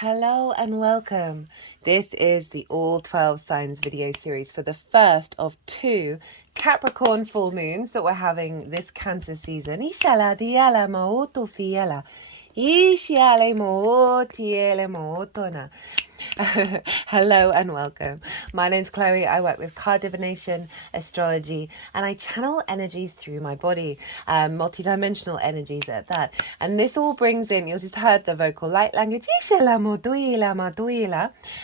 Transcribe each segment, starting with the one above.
Hello and welcome. This is the All 12 Signs video series for the first of two Capricorn full moons that we're having this Cancer season. Ishala diala maoto fiela. Ishiale mo tiele mootona. Hello and welcome. My name's Chloe. I work with card divination, astrology, and I channel energies through my body, multidimensional energies at that. And this all brings in, you just heard the vocal light language,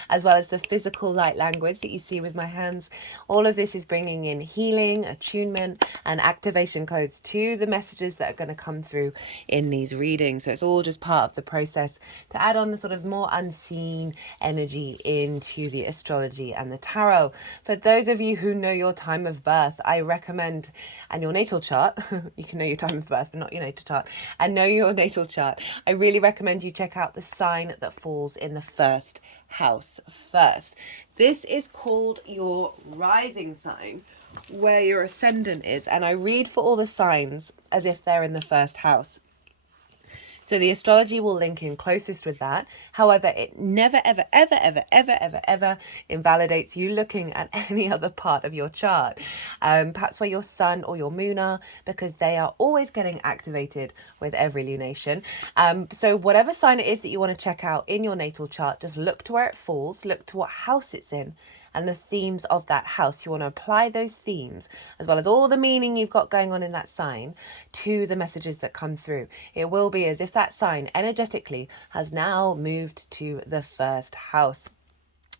as well as the physical light language that you see with my hands. All of this is bringing in healing, attunement, and activation codes to the messages that are going to come through in these readings. So it's all just part of the process to add on the sort of more unseen energy into the astrology and the tarot. For those of you who know your time of birth, I recommend, and your natal chart, you can know your time of birth, but not your natal chart, and know your natal chart. I really recommend you check out the sign that falls in the first house first. This is called your rising sign, where your ascendant is, and I read for all the signs as if they're in the first house. So the astrology will link in closest with that. However, it never, ever, ever, ever, ever, ever, ever invalidates you looking at any other part of your chart. Perhaps where your sun or your moon are, because they are always getting activated with every lunation. So whatever sign it is that you want to check out in your natal chart, just look to where it falls, look to what house it's in, and the themes of that house. You want to apply those themes, as well as all the meaning you've got going on in that sign, to the messages that come through. It will be as if that sign energetically has now moved to the first house.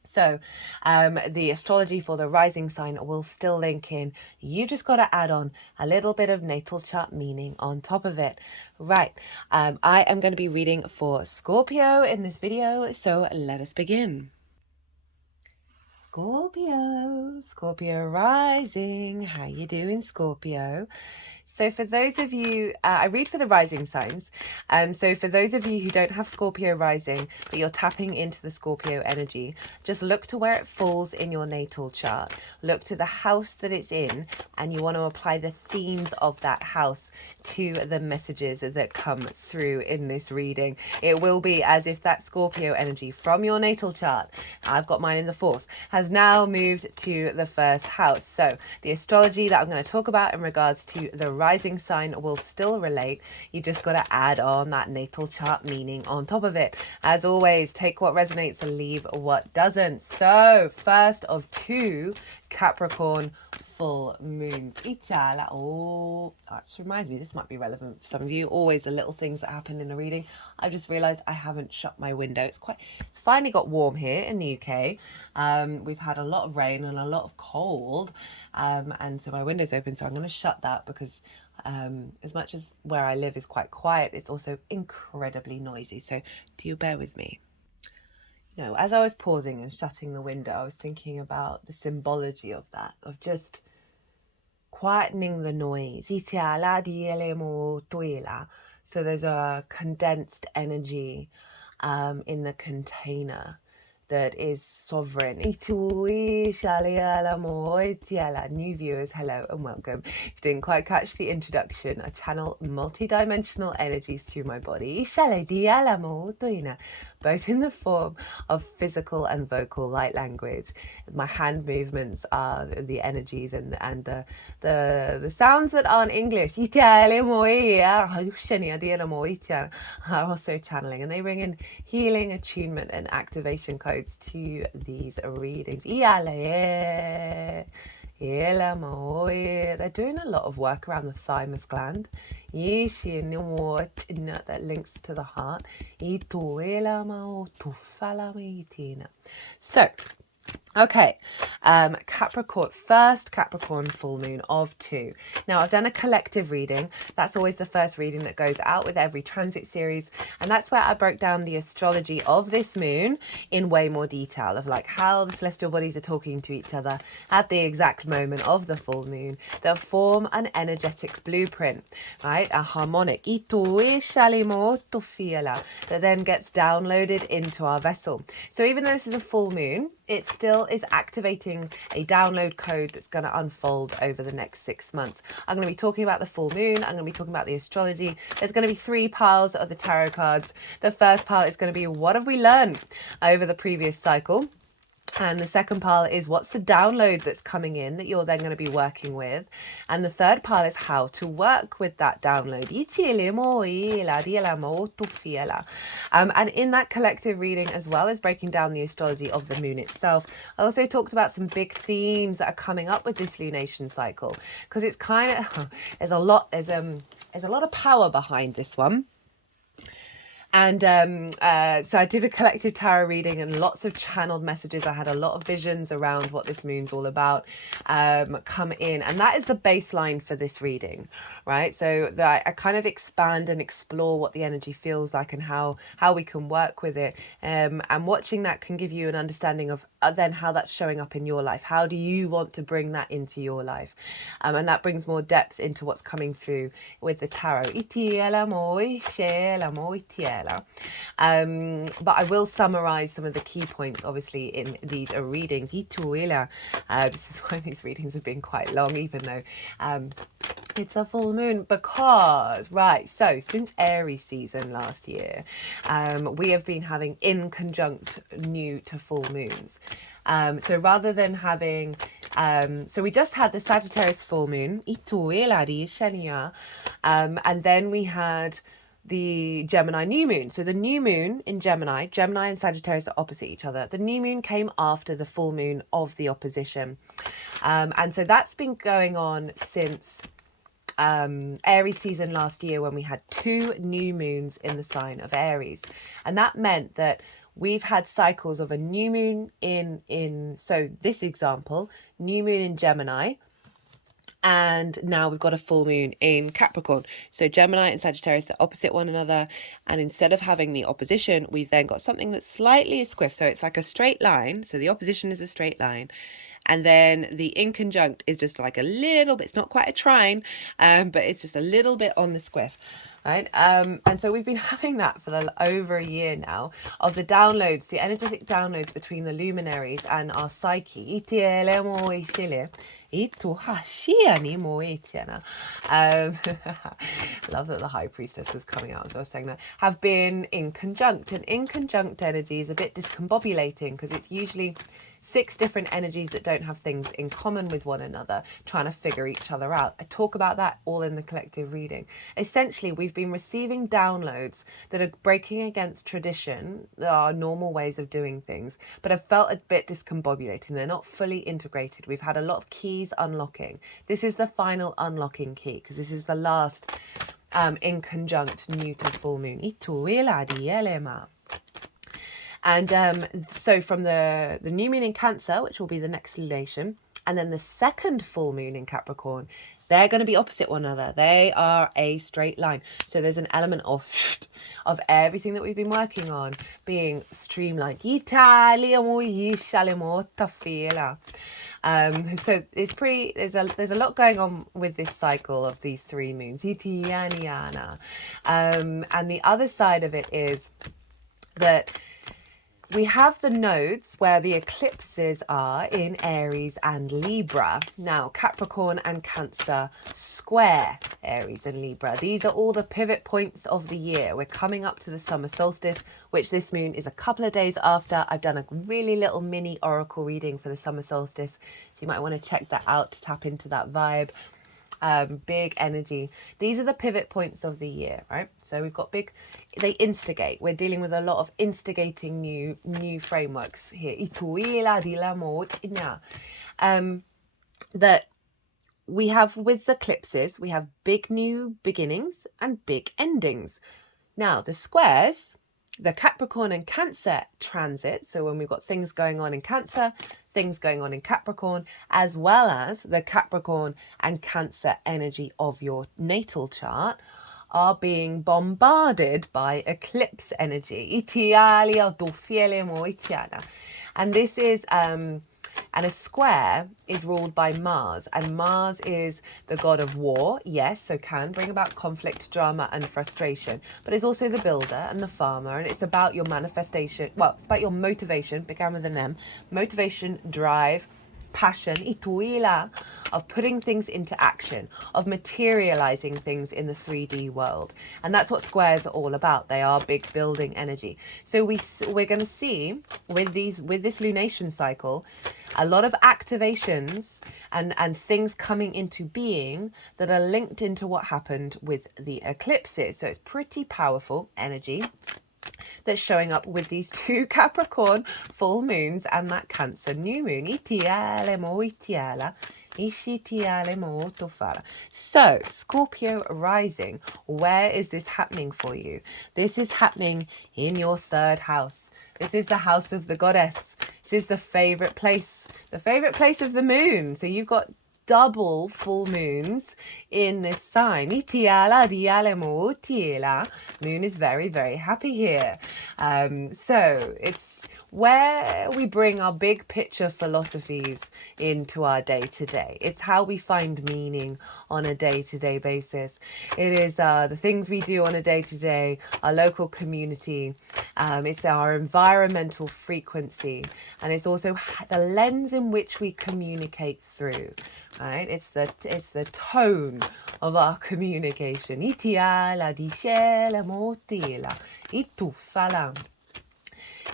So the astrology for the rising sign will still link in. You just got to add on a little bit of natal chart meaning on top of it. Right. I am going to be reading for Scorpio in this video. So let us begin. Scorpio rising. How you doing, Scorpio? So for those of you, I read for the rising signs. So for those of you who don't have Scorpio rising, but you're tapping into the Scorpio energy, just look to where it falls in your natal chart. Look to the house that it's in, and you want to apply the themes of that house to the messages that come through in this reading. It will be as if that Scorpio energy from your natal chart, I've got mine in the fourth, has now moved to the first house. So the astrology that I'm going to talk about in regards to the rising sign will still relate. You just got to add on that natal chart meaning on top of it. As always, take what resonates and leave what doesn't. So first of two Capricorn full moons. Oh, that reminds me, this might be relevant for some of you. Always the little things that happen in a reading. I've just realized I haven't shut my window. It's finally got warm here in the UK. We've had a lot of rain and a lot of cold, and so my window's open, so I'm going to shut that because as much as where I live is quite quiet, it's also incredibly noisy, so do you bear with me. As I was pausing and shutting the window, I was thinking about the symbology of that, of just quietening the noise. So there's a condensed energy in the container that is sovereign. New viewers, hello and welcome. If you didn't quite catch the introduction, I channel multi-dimensional energies through my body, both in the form of physical and vocal light language. My hand movements are the energies and the sounds that aren't English are also channeling, and they bring in healing, attunement, and activation codes to these readings. They're doing a lot of work around the thymus gland that links to the heart. So okay, Capricorn full moon of two. Now I've done a collective reading. That's always the first reading that goes out with every transit series, and that's where I broke down the astrology of this moon in way more detail, of like how the celestial bodies are talking to each other at the exact moment of the full moon, that form an energetic blueprint, right? A harmonic that then gets downloaded into our vessel. So even though this is a full moon, it still is activating a download code that's going to unfold over the next 6 months. I'm going to be talking about the full moon. I'm going to be talking about the astrology. There's going to be 3 piles of the tarot cards. The first pile is going to be, what have we learned over the previous cycle? And the second pile is, what's the download that's coming in that you're then going to be working with? And the third pile is how to work with that download. And in that collective reading, as well as breaking down the astrology of the moon itself, I also talked about some big themes that are coming up with this lunation cycle, because it's kind of, there's a lot of power behind this one. And so I did a collective tarot reading and lots of channeled messages. I had a lot of visions around what this moon's all about come in. And that is the baseline for this reading, right? So that I kind of expand and explore what the energy feels like and how we can work with it. And watching that can give you an understanding of then how that's showing up in your life. How do you want to bring that into your life? And that brings more depth into what's coming through with the tarot. But I will summarize some of the key points, obviously, in these readings. This is why these readings have been quite long, even though it's a full moon, because, right, so since Aries season last year, we have been having in conjunct new to full moons. So rather than having, so we just had the Sagittarius full moon, and then we had the Gemini new moon. So the new moon in Gemini and Sagittarius are opposite each other. The new moon came after the full moon of the opposition. And so that's been going on since Aries season last year, when we had 2 new moons in the sign of Aries. And that meant that we've had cycles of a new moon so this example, new moon in Gemini, and now we've got a full moon in Capricorn. So Gemini and Sagittarius, they're opposite one another. And instead of having the opposition, we've then got something that's slightly squiff. So it's like a straight line. So the opposition is a straight line. And then the in conjunct is just like a little bit, it's not quite a trine, but it's just a little bit on the squiff, right? And so we've been having that for over a year now, of the downloads, the energetic downloads between the luminaries and our psyche. Love that the High Priestess was coming out as I was saying that. Have been in conjunct, and in conjunct energy is a bit discombobulating, because it's usually 6 different energies that don't have things in common with one another, trying to figure each other out. I talk about that all in the collective reading. Essentially, we've been receiving downloads that are breaking against tradition, our normal ways of doing things, but have felt a bit discombobulating. They're not fully integrated. We've had a lot of keys unlocking. This is the final unlocking key, because this is the last in conjunct new to full moon. And so from the new moon in Cancer, which will be the next lunation, and then the second full moon in Capricorn, they're going to be opposite one another. They are a straight line. So there's an element of everything that we've been working on being streamlined. So it's pretty, there's a lot going on with this cycle of these 3 moons. And the other side of it is that we have the nodes where the eclipses are in Aries and Libra. Now, Capricorn and Cancer square Aries and Libra. These are all the pivot points of the year. We're coming up to the summer solstice, which this moon is a couple of days after. I've done a really little mini oracle reading for the summer solstice, so you might want to check that out to tap into that vibe. Big energy. These are the pivot points of the year, right? So we've got big, they instigate. We're dealing with a lot of instigating new frameworks here. That we have with the eclipses, we have big new beginnings and big endings. Now the squares, the Capricorn and Cancer transit, so when we've got things going on in Cancer, things going on in Capricorn, as well as the Capricorn and Cancer energy of your natal chart, are being bombarded by eclipse energy. And this is And a square is ruled by Mars, and Mars is the god of war, yes, so can bring about conflict, drama, and frustration, but it's also the builder and the farmer, and it's about your manifestation, well, it's about your motivation, began with an M, motivation, drive, passion, ituila, of putting things into action, of materializing things in the 3D world. And that's what squares are all about. They are big building energy. So we're going to see with this lunation cycle a lot of activations and things coming into being that are linked into what happened with the eclipses. So it's pretty powerful energy that's showing up with these two Capricorn full moons and that Cancer new moon. So, Scorpio rising, where is this happening for you? This is happening in your third house. This is the house of the goddess. This is the favorite place of the moon. So you've got double full moons in this sign. Moon is very, very happy here. So it's where we bring our big picture philosophies into our day-to-day. It's how we find meaning on a day-to-day basis. It is the things we do on a day-to-day, our local community. It's our environmental frequency, and it's also the lens in which we communicate through. Right, it's the tone of our communication.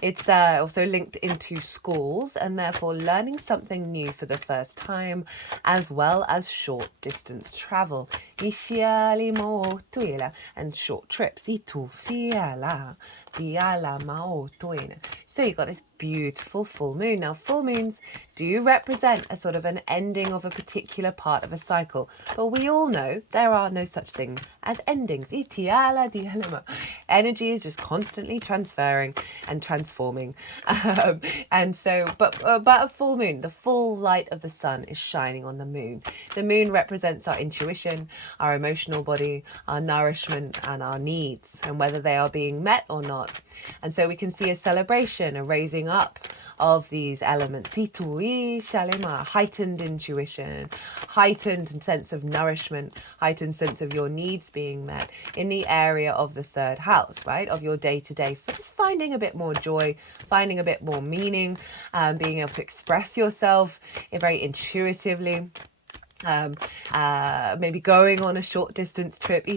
It's also linked into schools and therefore learning something new for the first time, as well as short distance travel. And short trips. So you've got this beautiful full moon. Now, full moons do represent a sort of an ending of a particular part of a cycle, but we all know there are no such thing as endings. Energy is just constantly transferring and transforming. And so, but a full moon, the full light of the sun is shining on the moon. The moon represents our intuition, our emotional body, our nourishment, and our needs, and whether they are being met or not. And so we can see a celebration, a raising up of these elements. Heightened intuition, heightened sense of nourishment, heightened sense of your needs being met in the area of the third house, right? Of your day-to-day. Just finding a bit more joy, finding a bit more meaning, being able to express yourself very intuitively. Maybe going on a short distance trip, as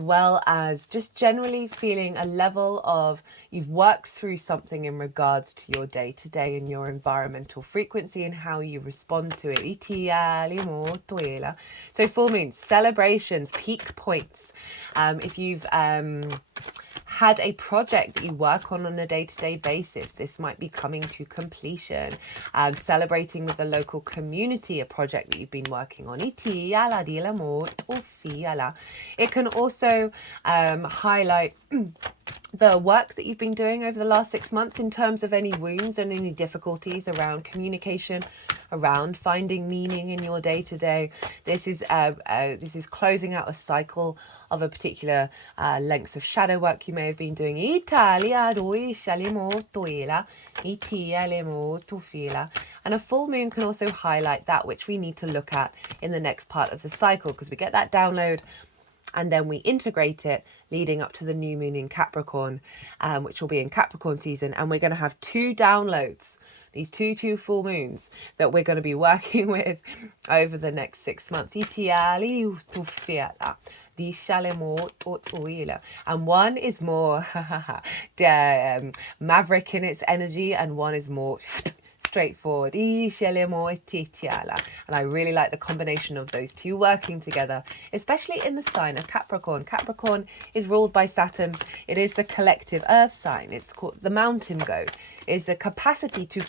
well as just generally feeling a level of you've worked through something in regards to your day-to-day and your environmental frequency and how you respond to it. So full moon, celebrations, peak points. If you've had a project that you work on a day-to-day basis, this might be coming to completion. Celebrating with the local community, a project that you've been working on. It can also highlight the work that you've been doing over the last 6 months in terms of any wounds and any difficulties around communication, around finding meaning in your day-to-day. This is closing out a cycle of a particular length of shadow work you may have been doing. And a full moon can also highlight that which we need to look at in the next part of the cycle, because we get that download and then we integrate it leading up to the new moon in Capricorn, which will be in Capricorn season. And we're going to have 2 downloads, these two full moons that we're going to be working with over the next 6 months. And one is more maverick in its energy, and one is more straightforward. And I really like the combination of those two working together, especially in the sign of Capricorn. Capricorn is ruled by Saturn. It is the collective earth sign. It's called the mountain goat. Is the capacity to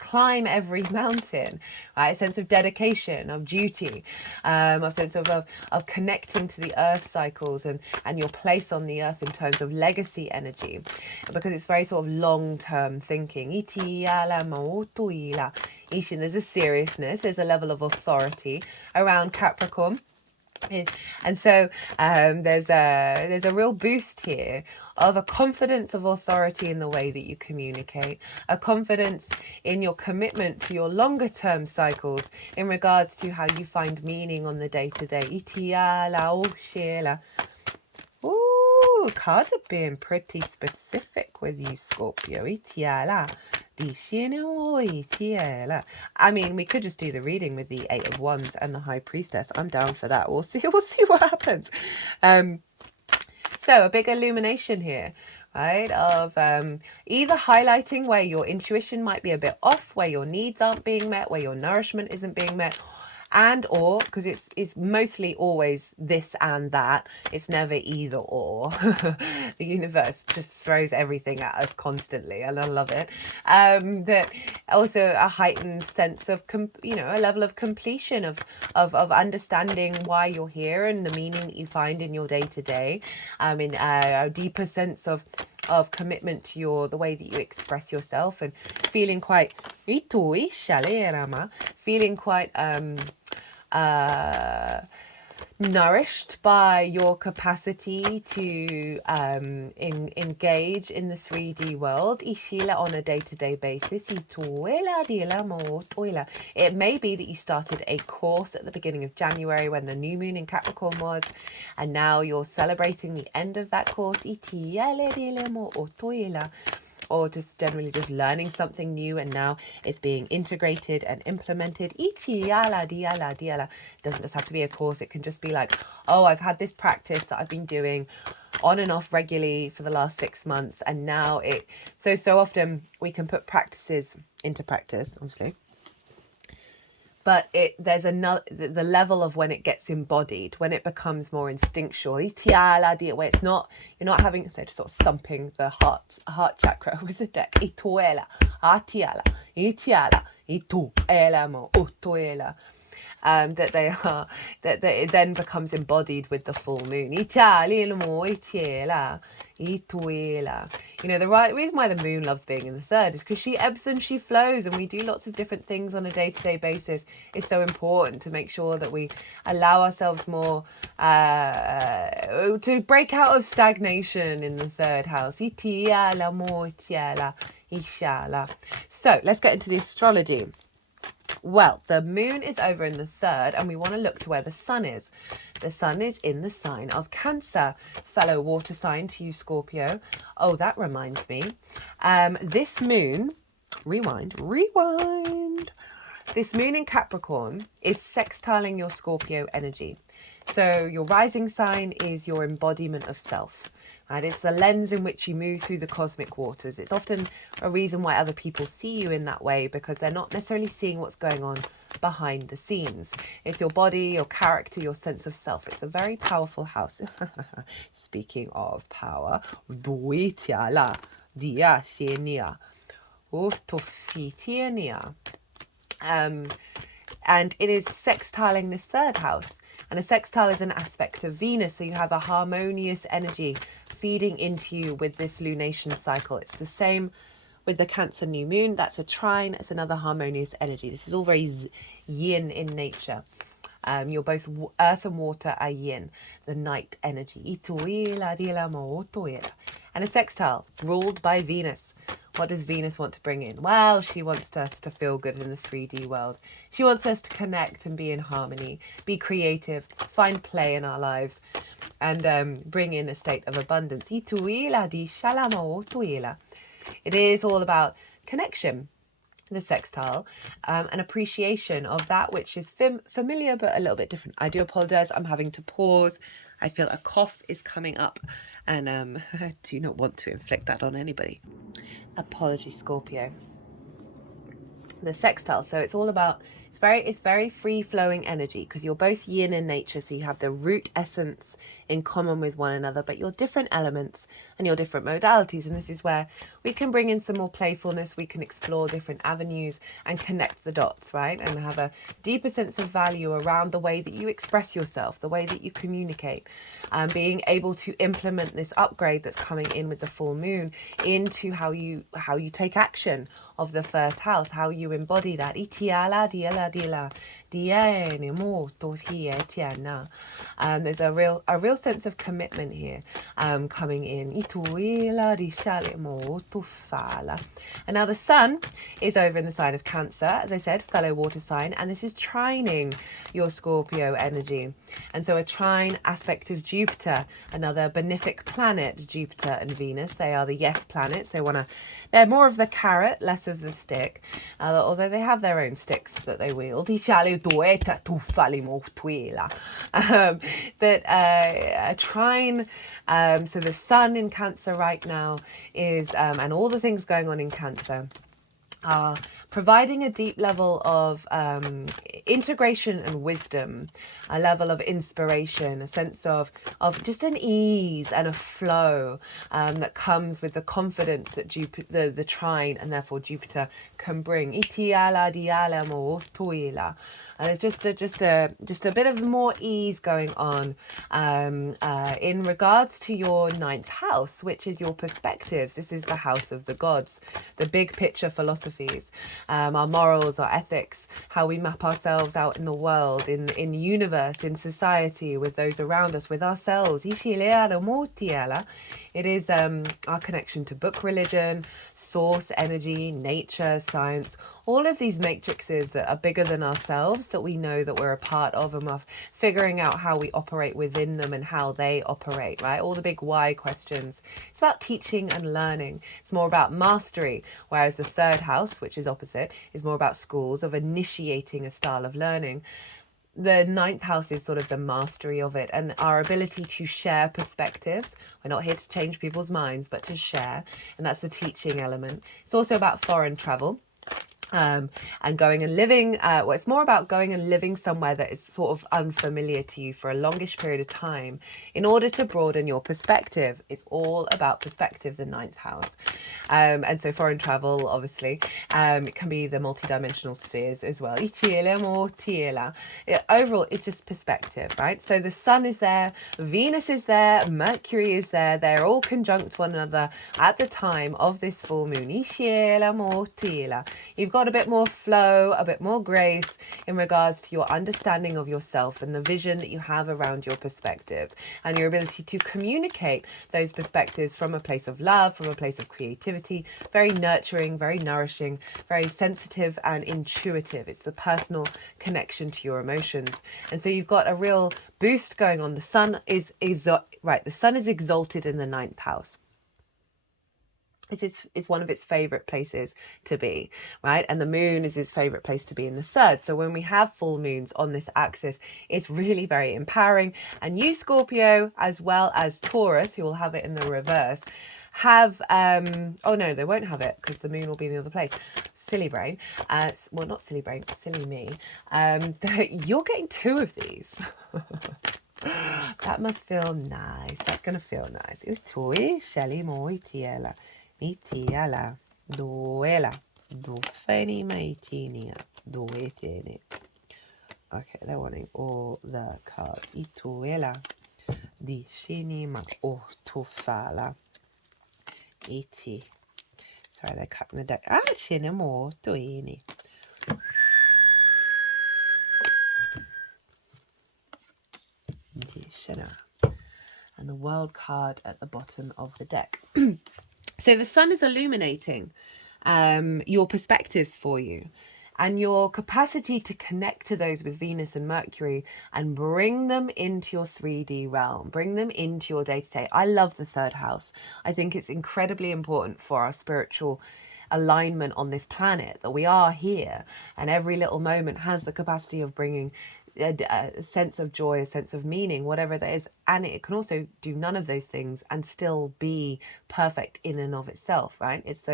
climb every mountain, right? A sense of dedication, of duty, a sense of connecting to the earth cycles and your place on the earth in terms of legacy energy, because it's very sort of long-term thinking. There's a seriousness, there's a level of authority around Capricorn. And so there's a real boost here of a confidence of authority in the way that you communicate, a confidence in your commitment to your longer term cycles in regards to how you find meaning on the day to day. Ooh, cards are being pretty specific with you, Scorpio. I mean, we could just do the reading with the Eight of Wands and the High Priestess. I'm down for that. We'll see what happens. So a big illumination here, right? Of either highlighting where your intuition might be a bit off, where your needs aren't being met, where your nourishment isn't being met, and or, because it's mostly always this and that, it's never either or. The universe just throws everything at us constantly, and I love it. That also a heightened sense of a level of completion of understanding why you're here and the meaning that you find in your day to day. In a deeper sense of commitment to the way that you express yourself, and feeling quite nourished by your capacity to engage in the 3D world on a day-to-day basis. It may be that you started a course at the beginning of January when the new moon in Capricorn was, and now you're celebrating the end of that course, or just generally just learning something new, and now it's being integrated and implemented. It doesn't just have to be a course. It can just be like, oh, I've had this practice that I've been doing on and off regularly for the last 6 months, and now so often we can put practices into practice, obviously, but there's the level of when it gets embodied, when it becomes more instinctual, where it's not, you're not having, so just sort of thumping the heart chakra with the deck. That it then becomes embodied with the full moon. The right reason why the moon loves being in the third is because she ebbs and she flows, and we do lots of different things on a day-to-day basis. It's so important to make sure that we allow ourselves more to break out of stagnation in the third house. So let's get into the astrology. Well, the moon is over in the third, and we want to look to where the sun is. The sun is in the sign of Cancer, fellow water sign to you, Scorpio. Oh, that reminds me. This moon, rewind. This moon in Capricorn is sextiling your Scorpio energy. So your rising sign is your embodiment of self. Right? It's the lens in which you move through the cosmic waters. It's often a reason why other people see you in that way, because they're not necessarily seeing what's going on behind the scenes. It's your body, your character, your sense of self. It's a very powerful house. Speaking of power, and it is sextiling this third house. And a sextile is an aspect of Venus, so you have a harmonious energy feeding into you with this lunation cycle. It's the same with the Cancer new moon. That's a trine. It's another harmonious energy. This is all very yin in nature. You're both earth and water are yin, the night energy. And a sextile ruled by Venus. What does Venus want to bring in? Well, she wants us to feel good in the 3D world. She wants us to connect and be in harmony, be creative, find play in our lives, and bring in a state of abundance. It is all about connection, the sextile, an appreciation of that which is familiar but a little bit different. I do apologize. I'm having to pause. I feel a cough is coming up, and I do not want to inflict that on anybody. Apology, Scorpio. The sextile, so it's all about, it's very free-flowing energy, because you're both yin in nature, so you have the root essence in common with one another, but you're different elements and you're different modalities, and this is where we can bring in some more playfulness. We can explore different avenues and connect the dots, right, and have a deeper sense of value around the way that you express yourself, the way that you communicate, being able to implement this upgrade that's coming in with the full moon into how you take action of the first house, how you embody that. There's a real sense of commitment here coming in. And now the sun is over in the sign of Cancer, as I said, fellow water sign, and this is trining your Scorpio energy. And so a trine aspect of Jupiter, another benefic planet, Jupiter and Venus. They are the yes planets. They're more of the carrot, less of the stick, although they have their own sticks that they wield. A trine, so the sun in Cancer right now is, and all the things going on in Cancer, are providing a deep level of integration and wisdom, a level of inspiration, a sense of just an ease and a flow that comes with the confidence that the trine and therefore Jupiter can bring. And it's just a bit of more ease going on in regards to your ninth house, which is your perspectives. This is the house of the gods, the big picture philosophies, our morals, our ethics, how we map ourselves out in the world, in the universe, in society, with those around us, with ourselves. It is our connection to book religion, source energy, nature, science, all of these matrices that are bigger than ourselves that we know that we're a part of, and we're figuring out how we operate within them and how they operate, right? All the big why questions. It's about teaching and learning. It's more about mastery, whereas the third house, which is opposite, is more about schools, of initiating a style of learning. The ninth house is sort of the mastery of it and our ability to share perspectives. We're not here to change people's minds, but to share. And that's the teaching element. It's also about foreign travel. And going and living, it's more about going and living somewhere that is sort of unfamiliar to you for a longish period of time in order to broaden your perspective. It's all about perspective, the ninth house. And so foreign travel, obviously, it can be the multidimensional spheres as well. Overall, it's just perspective, right? So the sun is there, Venus is there, Mercury is there. They're all conjunct one another at the time of this full moon. You've got a bit more flow, a bit more grace in regards to your understanding of yourself and the vision that you have around your perspectives and your ability to communicate those perspectives from a place of love, from a place of creativity, very nurturing, very nourishing, very sensitive and intuitive. It's the personal connection to your emotions. And so you've got a real boost going on. The sun is exalted in the ninth house. It's one of its favorite places to be, right? And the moon is his favorite place to be in the third. So when we have full moons on this axis, it's really very empowering. And you, Scorpio, as well as Taurus, who will have it in the reverse, have oh no, they won't have it because the moon will be in the other place. Silly brain. Well, not silly brain, silly me. You're getting two of these. That must feel nice. That's going to feel nice. Mitiala, duela, dufeni maitinia, duetene. Okay, they're wanting all the cards. Ituela, di shinima, tufala, iti. Sorry, they're cutting the deck. Shinimo, tuini. And the world card at the bottom of the deck. So the sun is illuminating your perspectives for you and your capacity to connect to those with Venus and Mercury and bring them into your 3D realm, bring them into your day-to-day. I love the third house. I think it's incredibly important for our spiritual alignment on this planet, that we are here and every little moment has the capacity of bringing a sense of joy, a sense of meaning, whatever that is. And it can also do none of those things and still be perfect in and of itself, right? It's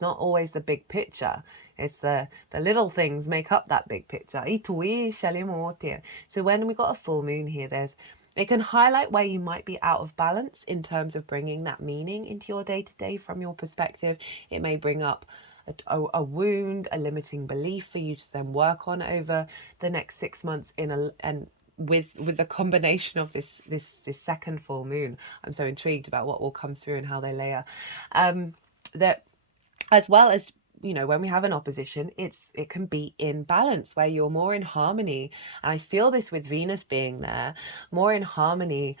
not always the big picture. It's the little things make up that big picture. So when we got a full moon here, it can highlight where you might be out of balance in terms of bringing that meaning into your day-to-day from your perspective. It may bring up a wound, a limiting belief for you to then work on over the next 6 months with the combination of this second full moon. I'm so intrigued about what will come through and how they layer. That as well as you know, when we have an opposition, it can be in balance, where you're more in harmony. And I feel this with Venus being there, more in harmony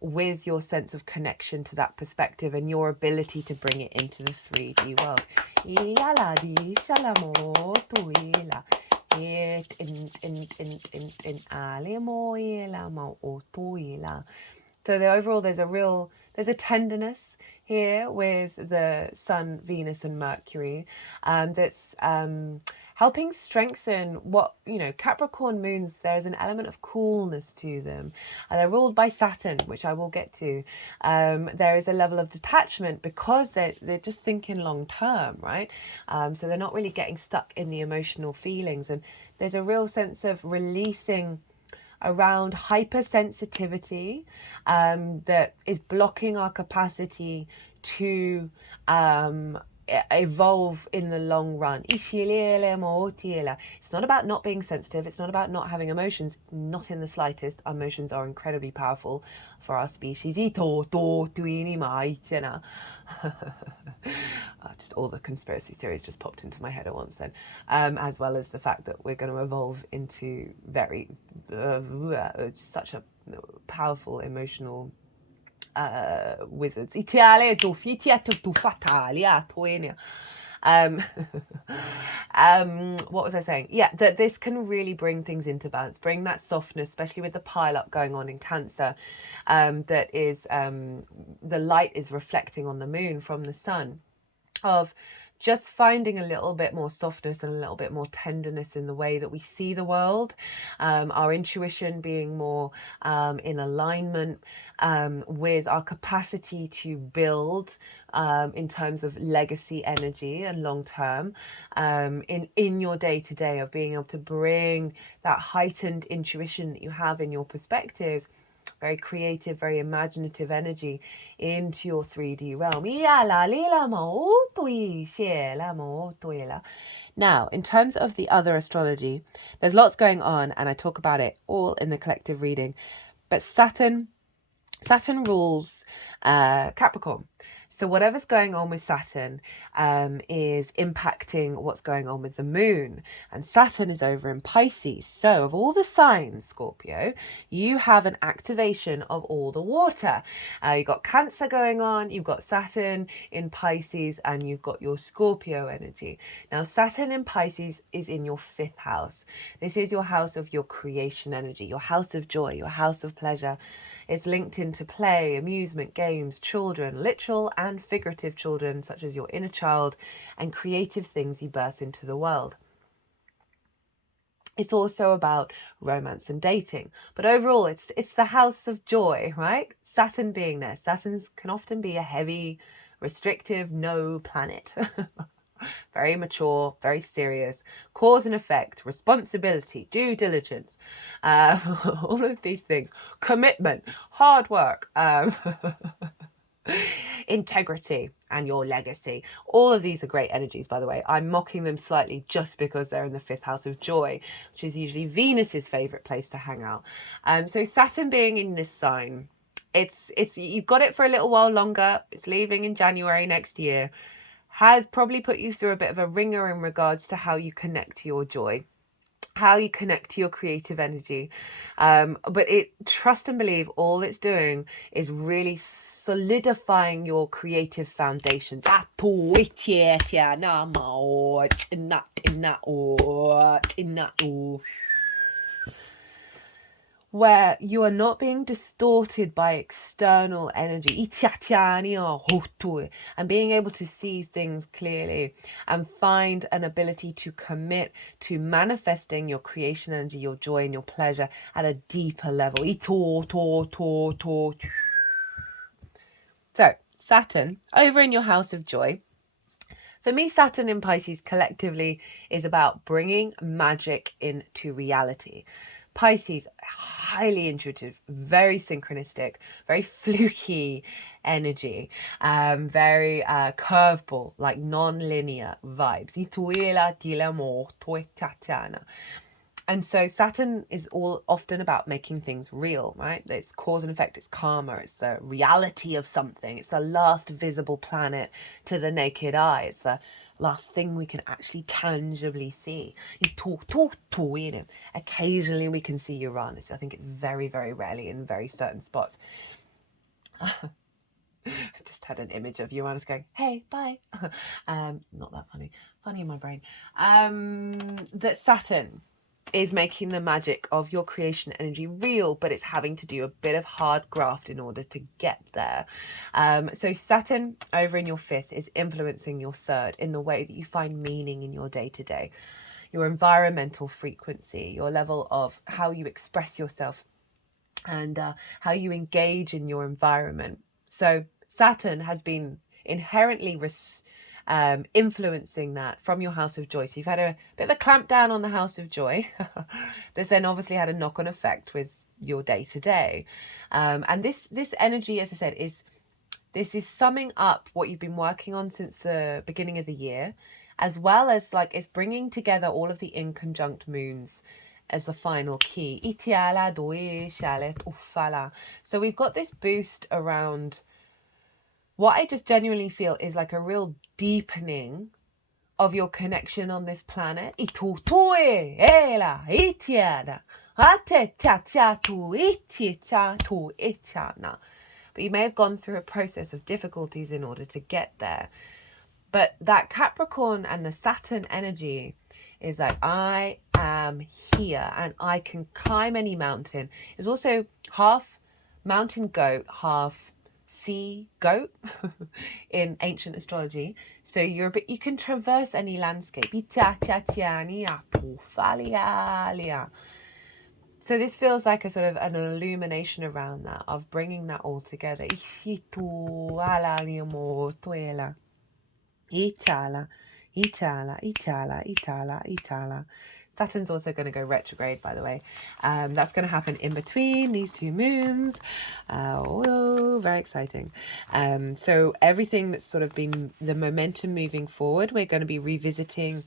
with your sense of connection to that perspective and your ability to bring it into the 3D world. So overall, there's a tenderness here with the Sun, Venus, and Mercury that's helping strengthen what, you know, Capricorn moons, there's an element of coolness to them. They're ruled by Saturn, which I will get to. There is a level of detachment because they're just thinking long term, right? So they're not really getting stuck in the emotional feelings. And there's a real sense of releasing around hypersensitivity that is blocking our capacity to evolve in the long run. It's not about not being sensitive. It's not about not having emotions. Not in the slightest. Emotions are incredibly powerful for our species. Just all the conspiracy theories just popped into my head at once then, as well as the fact that we're going to evolve into very such a powerful emotional wizards. What was I saying? Yeah, that this can really bring things into balance, bring that softness, especially with the pile up going on in Cancer. That is the light is reflecting on the moon from the sun, of just finding a little bit more softness and a little bit more tenderness in the way that we see the world, our intuition being more in alignment with our capacity to build in terms of legacy energy and long term in your day-to-day, of being able to bring that heightened intuition that you have in your perspectives, very creative, very imaginative energy into your 3D realm. Now, in terms of the other astrology, there's lots going on, and I talk about it all in the collective reading. But Saturn rules Capricorn. So whatever's going on with Saturn is impacting what's going on with the moon. And Saturn is over in Pisces. So of all the signs, Scorpio, you have an activation of all the water. You've got Cancer going on, you've got Saturn in Pisces, and you've got your Scorpio energy. Now, Saturn in Pisces is in your 5th house. This is your house of your creation energy, your house of joy, your house of pleasure. It's linked into play, amusement, games, children, literal and figurative children, such as your inner child, and creative things you birth into the world. It's also about romance and dating. But overall, it's the house of joy, right? Saturn being there. Saturn can often be a heavy, restrictive, no planet. Very mature, very serious, cause and effect, responsibility, due diligence, all of these things, commitment, hard work, integrity, and your legacy. All of these are great energies, by the way. I'm mocking them slightly just because they're in the 5th house of joy, which is usually Venus's favorite place to hang out. So Saturn being in this sign, it's you've got it for a little while longer. It's leaving in January next year. Has probably put you through a bit of a ringer in regards to how you connect to your joy, how you connect to your creative energy. But trust and believe, all it's doing is really solidifying your creative foundations. Where you are not being distorted by external energy and being able to see things clearly and find an ability to commit to manifesting your creation energy, your joy and your pleasure at a deeper level. So Saturn over in your house of joy. For me, Saturn in Pisces collectively is about bringing magic into reality. Pisces, highly intuitive, very synchronistic, very fluky energy, very curveball, like non-linear vibes. And so Saturn is all often about making things real, right? It's cause and effect, it's karma, it's the reality of something. It's the last visible planet to the naked eye. It's the last thing we can actually tangibly see. Occasionally we can see Uranus. I think it's very, very rarely in very certain spots. I just had an image of Uranus going, hey, bye. Not that funny. Funny in my brain. That Saturn is making the magic of your creation energy real, but it's having to do a bit of hard graft in order to get there. So Saturn over in your 5th is influencing your 3rd in the way that you find meaning in your day-to-day, your environmental frequency, your level of how you express yourself, and how you engage in your environment. So Saturn has been inherently influencing that from your house of joy. So you've had a bit of a clamp down on the house of joy. This then obviously had a knock-on effect with your day-to-day. And this energy, as I said, is summing up what you've been working on since the beginning of the year, as well as like it's bringing together all of the inconjunct moons as the final key. So we've got this boost around what I just genuinely feel is like a real deepening of your connection on this planet. But you may have gone through a process of difficulties in order to get there. But that Capricorn and the Saturn energy is like, I am here and I can climb any mountain. It's also half mountain goat, half sea goat in ancient astrology. So you can traverse any landscape. So this feels like a sort of an illumination around that, of bringing that all together. Itala. Saturn's also going to go retrograde, by the way. That's going to happen in between these two moons. Very exciting. So everything that's sort of been the momentum moving forward, we're going to be revisiting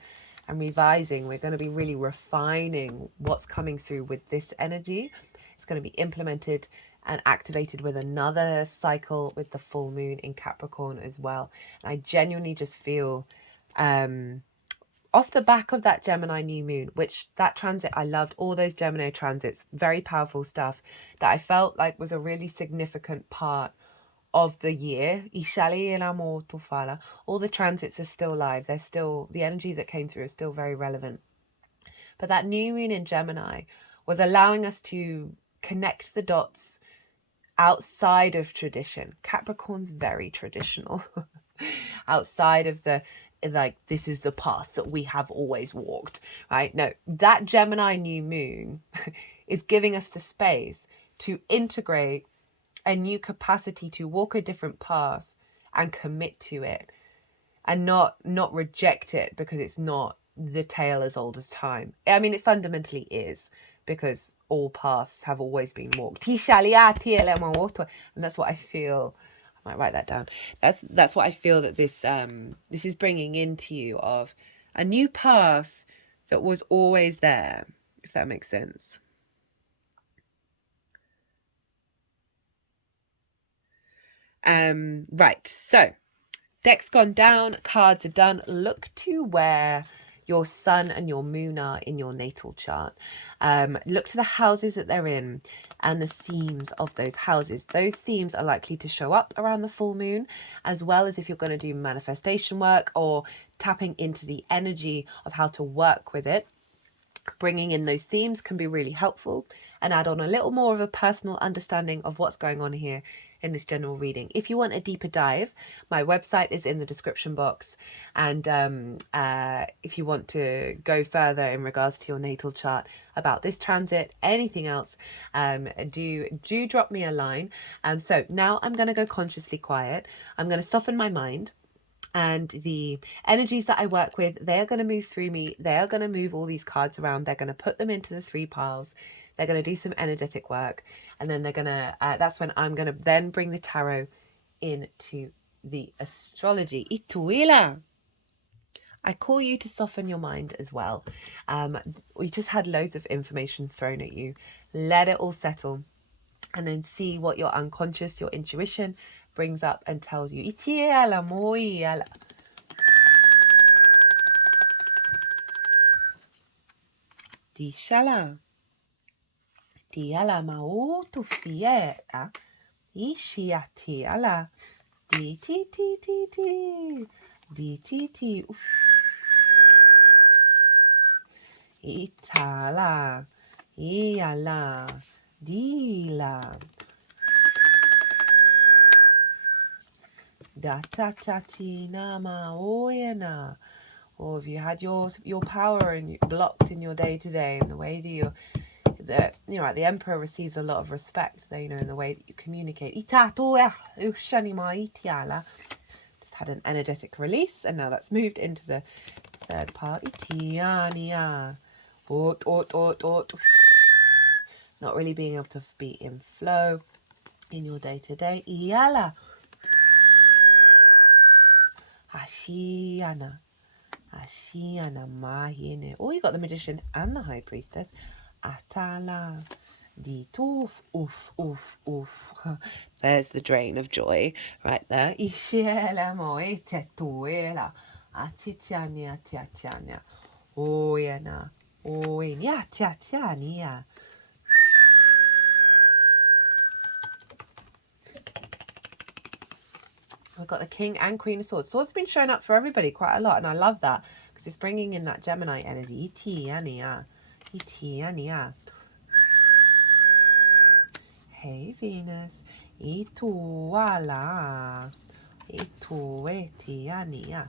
and revising. We're going to be really refining what's coming through with this energy. It's going to be implemented and activated with another cycle with the full moon in Capricorn as well. And I genuinely just feel off the back of that Gemini new moon, which that transit, I loved all those Gemini transits, very powerful stuff that I felt like was a really significant part of the year. All the transits are still live. They're still, the energy that came through is still very relevant. But that new moon in Gemini was allowing us to connect the dots outside of tradition. Capricorn's very traditional. Outside of the, like, this is the path that we have always walked, right? No, that Gemini new moon is giving us the space to integrate a new capacity to walk a different path and commit to it, and not reject it because it's not the tale as old as time. I mean, it fundamentally is, because all paths have always been walked. And that's what I feel. I might write that down. That's what I feel that this is bringing into you, of a new path that was always there, if that makes sense. Right, so deck's gone down, cards are done. Look to where your sun and your moon are in your natal chart. Look to the houses that they're in and the themes of those houses. Those themes are likely to show up around the full moon, as well as if you're going to do manifestation work or tapping into the energy of how to work with it. Bringing in those themes can be really helpful and add on a little more of a personal understanding of what's going on here in this general reading. If you want a deeper dive, my website is in the description box, and if you want to go further in regards to your natal chart about this transit, anything else, do drop me a line. So now I'm going to go consciously quiet. I'm going to soften my mind, and the energies that I work with, they are going to move through me. They are going to move all these cards around. They're going to put them into the 3 piles. They're going to do some energetic work. And then they're going to, that's when I'm going to then bring the tarot into the astrology. Ituila. I call you to soften your mind as well. We just had loads of information thrown at you. Let it all settle. And then see what your unconscious, your intuition brings up and tells you. di shala, di ala mautu fiera, ishiati ala, di ti ti ti ti, di ti ti, itala, iala, dila, da ta ta ti na ma oyena. Or if you had your power and blocked in your day to day, in the way that the emperor receives a lot of respect, in the way that you communicate. Just had an energetic release, and now that's moved into the third part. Not really being able to be in flow in your day to day. Iyala. Hashiana. Ashiana Mahine. Oh, you got the magician and the high priestess. Atala. Di toof. Oof, oof, oof. There's the drain of joy right there. Ishiela moete tuela. Atitiania tiatiania. Oyena. Oyenia tiatiania. I've got the King and Queen of Swords. Swords have been showing up for everybody quite a lot, and I love that because it's bringing in that Gemini energy. Hey, Venus. Ituala. Ituetiania.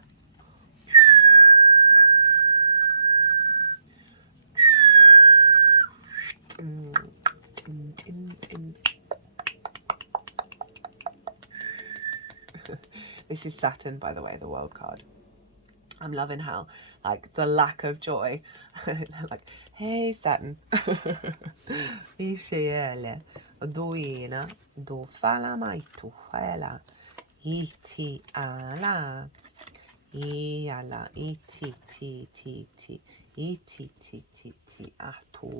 This is Saturn, by the way, the world card. I'm loving how, the lack of joy. Like, hey, Saturn. Ishiele. Duina. Do fala maitu. Hela. Iti ala. Iala. Iti ti ti ti. Iti ti ti ti. Atu.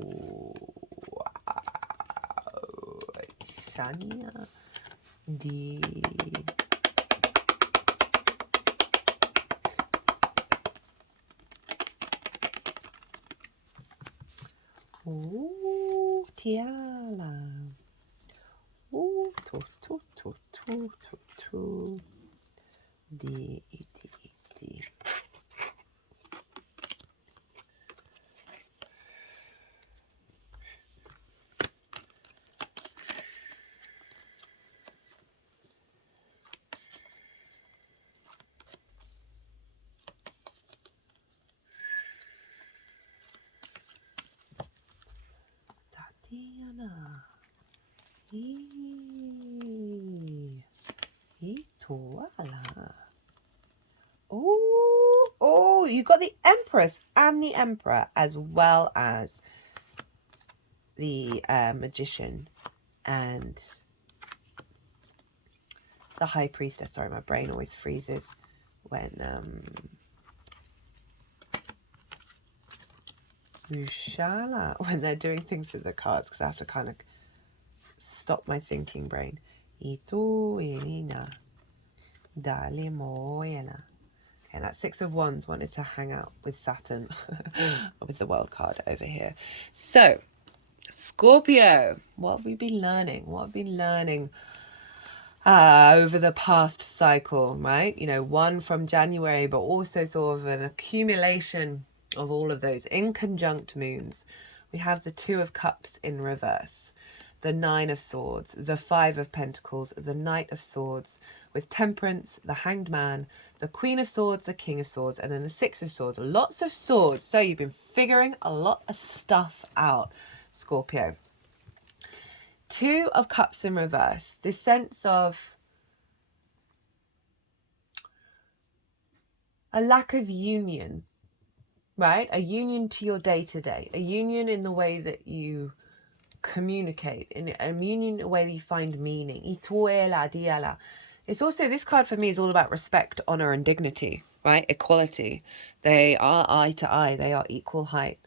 Shania. Di. Ooh, tiala. Ooh, tu, tu, tu, tu, tu, tu. Di, iti, iti. Tatiana. Ituala. Oh, you got the Empress and the Emperor, as well as the Magician and the High Priestess. Sorry, my brain always freezes when when they're doing things with the cards, because I have to kind of stop my thinking brain. Ituina. Dali moyena. Okay, that Six of Wands wanted to hang out with Saturn with the world card over here. So, Scorpio, what have we been learning? What have we been learning over the past cycle, right? One from January, but also sort of an accumulation of all of those in conjunct moons. We have the Two of Cups in reverse, the Nine of Swords, the Five of Pentacles, the Knight of Swords, with Temperance, the Hanged Man, the Queen of Swords, the King of Swords, and then the Six of Swords. Lots of swords. So you've been figuring a lot of stuff out, Scorpio. Two of Cups in reverse. This sense of a lack of union, right? A union to your day-to-day. A union in the way that you communicate, in a union in a way that you find meaning. Ituela diala. It's also, this card for me is all about respect, honor, and dignity, right? Equality. They are eye to eye. They are equal height.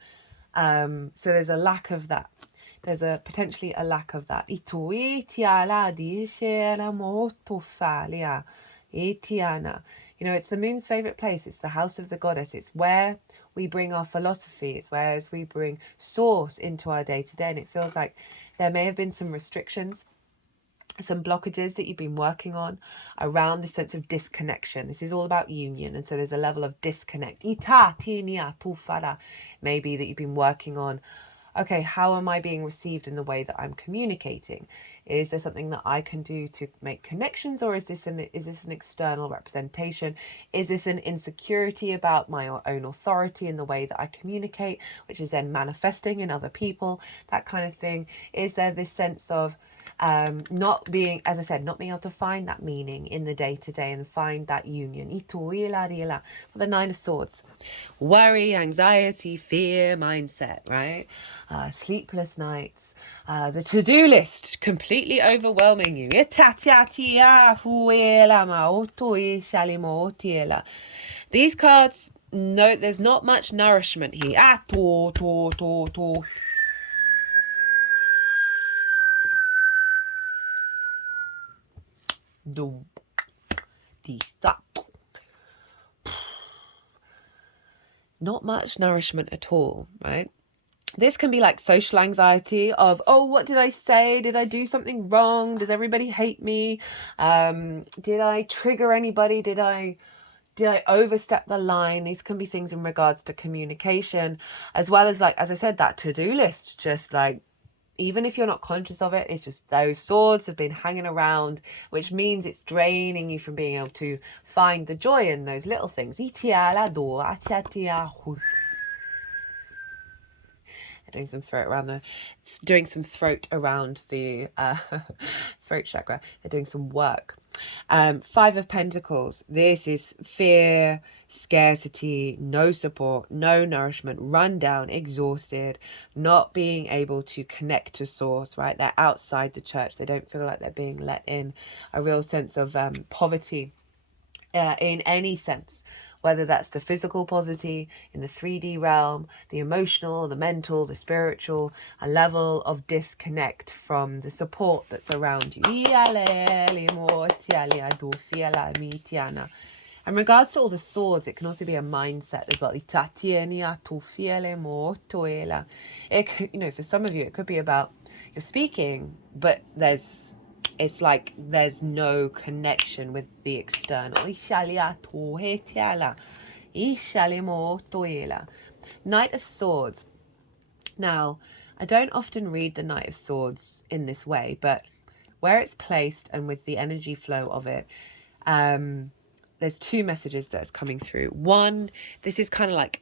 So there's a lack of that. There's potentially a lack of that. Ituitiala diishela motofalia. Itiana. You know, it's the moon's favorite place. It's the house of the goddess. It's where we bring our philosophy. It's where we bring source into our day to day. And it feels like there may have been some restrictions, some blockages that you've been working on around the sense of disconnection. This is all about union, and so there's a level of disconnect. Maybe that you've been working on, okay, how am I being received in the way that I'm communicating? Is there something that I can do to make connections, or is this an external representation? Is this an insecurity about my own authority in the way that I communicate, which is then manifesting in other people, that kind of thing? Is there this sense of not being, as I said, not being able to find that meaning in the day-to-day and find that union? For the Nine of Swords, worry, anxiety, fear, mindset, right? Sleepless nights, the to-do list completely overwhelming you. These cards, no, there's not much nourishment here. Not much nourishment at all, right? This can be like social anxiety of, oh, what did I say? Did I do something wrong? Does everybody hate me? Did I trigger anybody? Did I overstep the line? These can be things in regards to communication, as well as, like, as I said, that to-do list, just like, even if you're not conscious of it, it's just those swords have been hanging around, which means it's draining you from being able to find the joy in those little things. Doing some throat around the throat chakra. They're doing some work. Five of Pentacles. This is fear, scarcity, no support, no nourishment, run down, exhausted, not being able to connect to source, right? They're outside the church. They don't feel like they're being let in. A real sense of poverty in any sense, whether that's the physical poverty in the 3D realm, the emotional, the mental, the spiritual, a level of disconnect from the support that's around you. In regards to all the swords, it can also be a mindset as well. For some of you, it could be about you're speaking, but it's like there's no connection with the external. Knight of Swords. Now, I don't often read the Knight of Swords in this way, but where it's placed and with the energy flow of it, there's two messages that's coming through. One, this is kind of like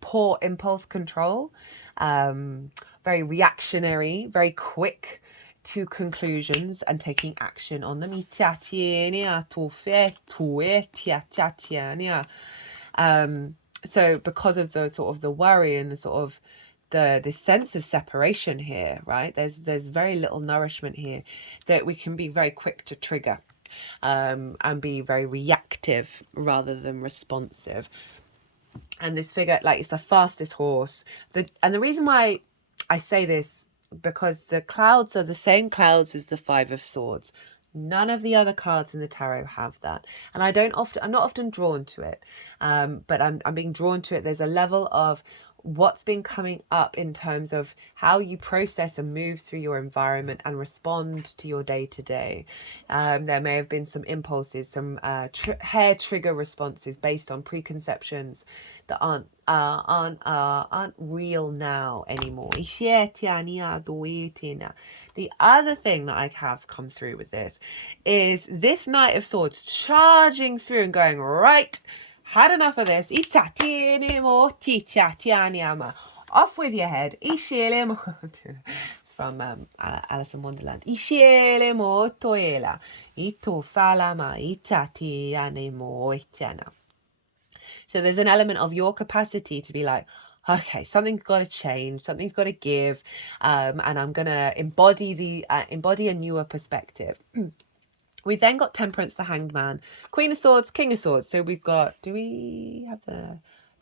poor impulse control, very reactionary, very quick to conclusions and taking action on them. So because of the sort of the worry and the sort of the sense of separation here, right? There's very little nourishment here, that we can be very quick to trigger and be very reactive rather than responsive. And this figure, like, it's the fastest horse. And the reason why I say this, because the clouds are the same clouds as the Five of Swords. None of the other cards in the tarot have that, and I'm not often drawn to it, but I'm being drawn to it. There's a level of what's been coming up in terms of how you process and move through your environment and respond to your day-to-day. There may have been some impulses, some hair trigger responses based on preconceptions that aren't real now anymore. The other thing that I have come through with this is this Knight of Swords charging through and going, right, had enough of this. Off with your head. It's from Alice in Wonderland. So there's an element of your capacity to be like, okay, something's got to change, something's got to give, and I'm going to embody a newer perspective. We've then got Temperance, the Hanged Man, Queen of Swords, King of Swords. So we've got, we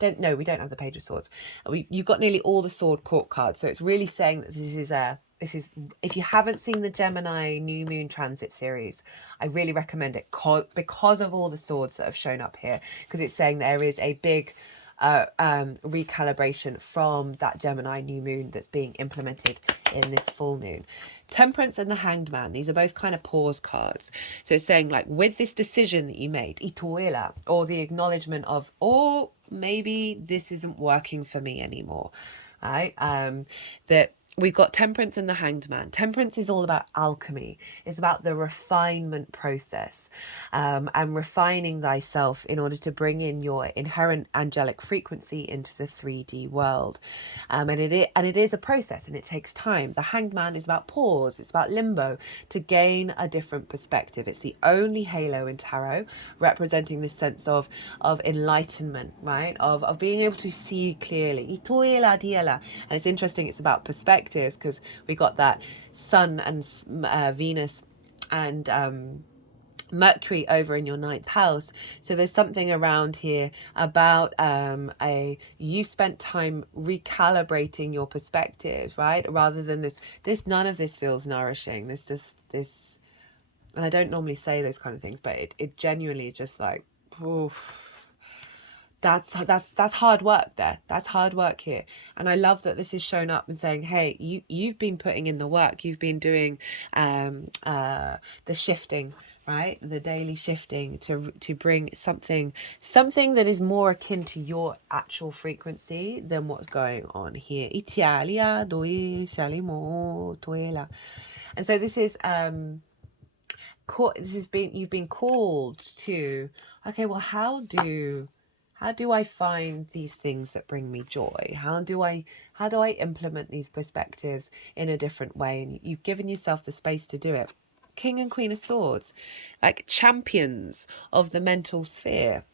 don't have the Page of Swords. You've got nearly all the Sword Court cards. So it's really saying that this is a if you haven't seen the Gemini new moon transit series, I really recommend it because of all the swords that have shown up here, because it's saying there is a big recalibration from that Gemini new moon that's being implemented in this full moon. Temperance and the Hanged Man, these are both kind of pause cards. So it's saying, like, with this decision that you made, ituela, or the acknowledgement of, oh, maybe this isn't working for me anymore, right? That we've got Temperance and the Hanged Man. Temperance is all about alchemy. It's about the refinement process, and refining thyself in order to bring in your inherent angelic frequency into the 3D world. And it is a process, and it takes time. The Hanged Man is about pause. It's about limbo, to gain a different perspective. It's the only halo in tarot representing this sense of enlightenment, right? Of being able to see clearly. And it's interesting, it's about perspectives, because we got that Sun and Venus and Mercury over in your 9th house. So there's something around here about you spent time recalibrating your perspectives, right? Rather than this none of this feels nourishing. This, and I don't normally say those kind of things, but it genuinely just like, oof. That's hard work there. That's hard work here. And I love that this is shown up and saying, hey, you've been putting in the work. You've been doing the shifting, right? The daily shifting to bring something that is more akin to your actual frequency than what's going on here. And so this is you've been called to, okay, well, how do I find these things that bring me joy? How do I implement these perspectives in a different way? And you've given yourself the space to do it. King and Queen of Swords, like champions of the mental sphere.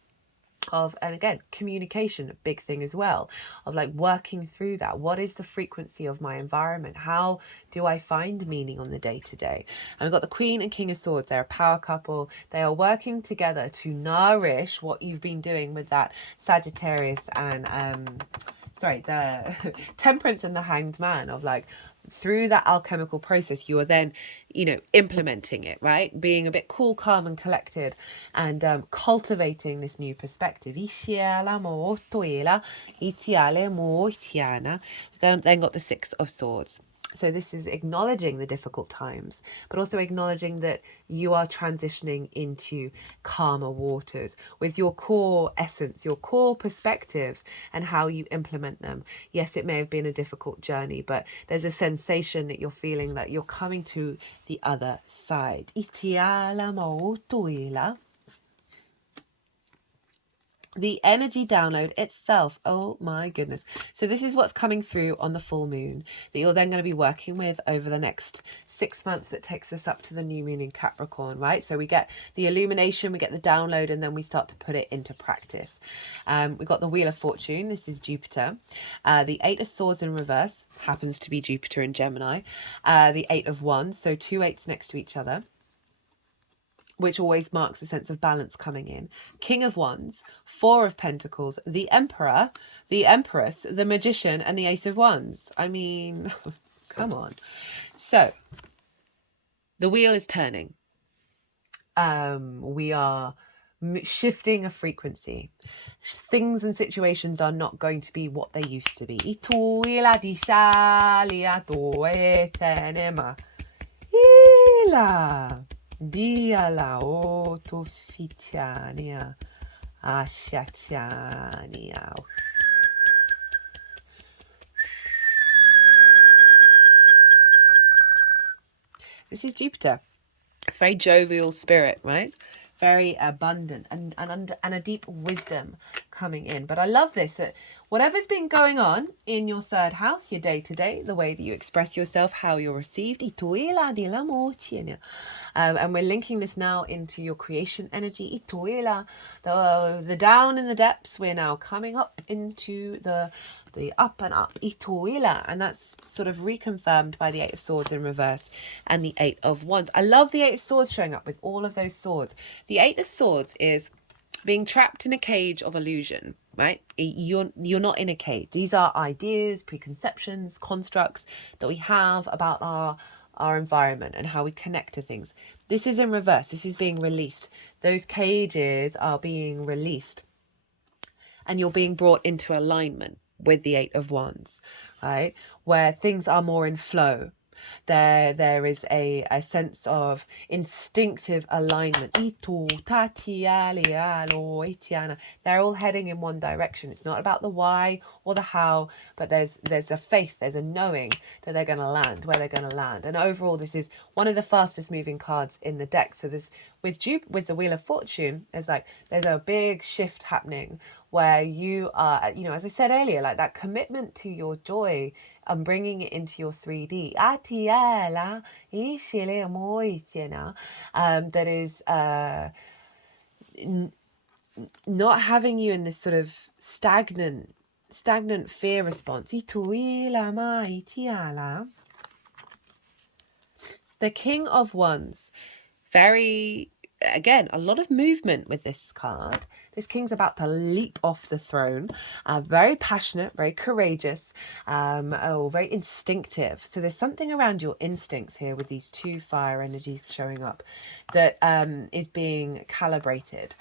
And again, communication, a big thing as well, of like working through that. What is the frequency of my environment? How do I find meaning on the day-to-day? And we've got the Queen and King of Swords. They're a power couple. They are working together to nourish what you've been doing with that Sagittarius and the Temperance and the Hanged Man, of like, through that alchemical process, you are then, implementing it, right? Being a bit cool, calm, and collected, and cultivating this new perspective. Then got the Six of Swords. So this is acknowledging the difficult times, but also acknowledging that you are transitioning into calmer waters with your core essence, your core perspectives, and how you implement them. Yes, it may have been a difficult journey, but there's a sensation that you're feeling that you're coming to the other side. The energy download itself, oh my goodness. So this is what's coming through on the full moon that you're then going to be working with over the next 6 months, that takes us up to the new moon in Capricorn, right? So we get the illumination, we get the download, and then we start to put it into practice. We've got the Wheel of Fortune. This is Jupiter. The Eight of Swords in reverse happens to be Jupiter in Gemini. The Eight of Wands, so 2 8s next to each other, which always marks a sense of balance coming in. King of Wands, Four of Pentacles, the Emperor, the Empress, the Magician, and the Ace of Wands. I mean, come on. So, the wheel is turning. We are shifting a frequency. Things and situations are not going to be what they used to be. Dia la otofitiania ashatiania. This is Jupiter. It's very jovial spirit, right? Very abundant and a deep wisdom coming in. But I love this, that whatever's been going on in your 3rd house, your day-to-day, the way that you express yourself, how you're received, and we're linking this now into your creation energy, the down in the depths. We're now coming up into the up and up, and that's sort of reconfirmed by the Eight of Swords in reverse and the Eight of Wands. I love the Eight of Swords showing up with all of those swords. The Eight of Swords is being trapped in a cage of illusion. right? You're not in a cage. These are ideas, preconceptions, constructs that we have about our environment and how we connect to things. This is in reverse. This is being released. Those cages are being released, and you're being brought into alignment with the Eight of Wands, right? Where things are more in flow. There is a sense of instinctive alignment. They're all heading in one direction. It's not about the why or the how, but there's a faith, there's a knowing that they're going to land, where they're going to land. And overall, this is one of the fastest moving cards in the deck. So there's with the Wheel of Fortune, there's a big shift happening where you are, as I said earlier, like that commitment to your joy and bringing it into your 3D. That is not having you in this sort of stagnant fear response. The King of Wands, again, a lot of movement with this card. This king's about to leap off the throne. Very passionate, very courageous, very instinctive. So there's something around your instincts here with these two fire energies showing up that is being calibrated,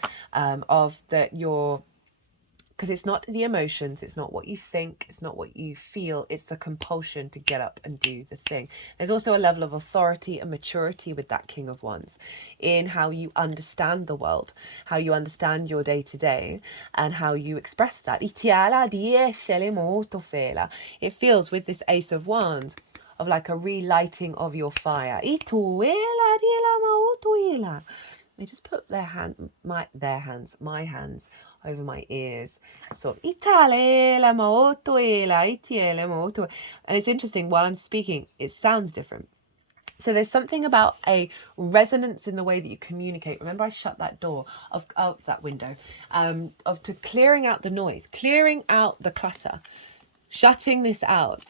because it's not the emotions, it's not what you think, it's not what you feel, it's the compulsion to get up and do the thing. There's also a level of authority and maturity with that King of Wands in how you understand the world, how you understand your day-to-day, and how you express that. It feels with this Ace of Wands of like a relighting of your fire. They just put my hands over my ears. So, and it's interesting, while I'm speaking, it sounds different. So there's something about a resonance in the way that you communicate. Remember, I shut that door of that window, to clearing out the noise, clearing out the clutter, shutting this out,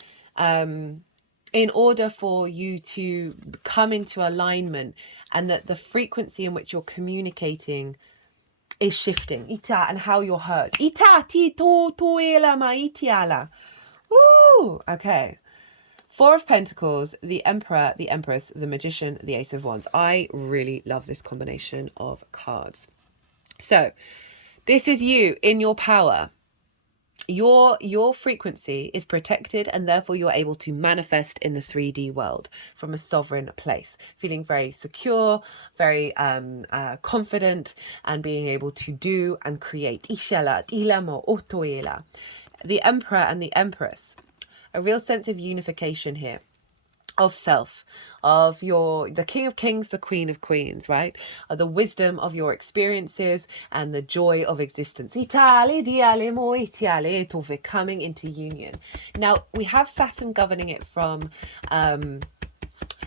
in order for you to come into alignment, and that the frequency in which you're communicating is shifting. And how you're heard. Woo! Okay. Four of Pentacles, the Emperor, the Empress, the Magician, the Ace of Wands. I really love this combination of cards. So, this is you in your power. Your frequency is protected, and therefore you're able to manifest in the 3D world from a sovereign place, feeling very secure, very confident, and being able to do and create. The Emperor and the Empress, a real sense of unification here, of self, of the King of Kings, the Queen of Queens, right? Of the wisdom of your experiences and the joy of existence. Coming into union. Now, we have Saturn governing it from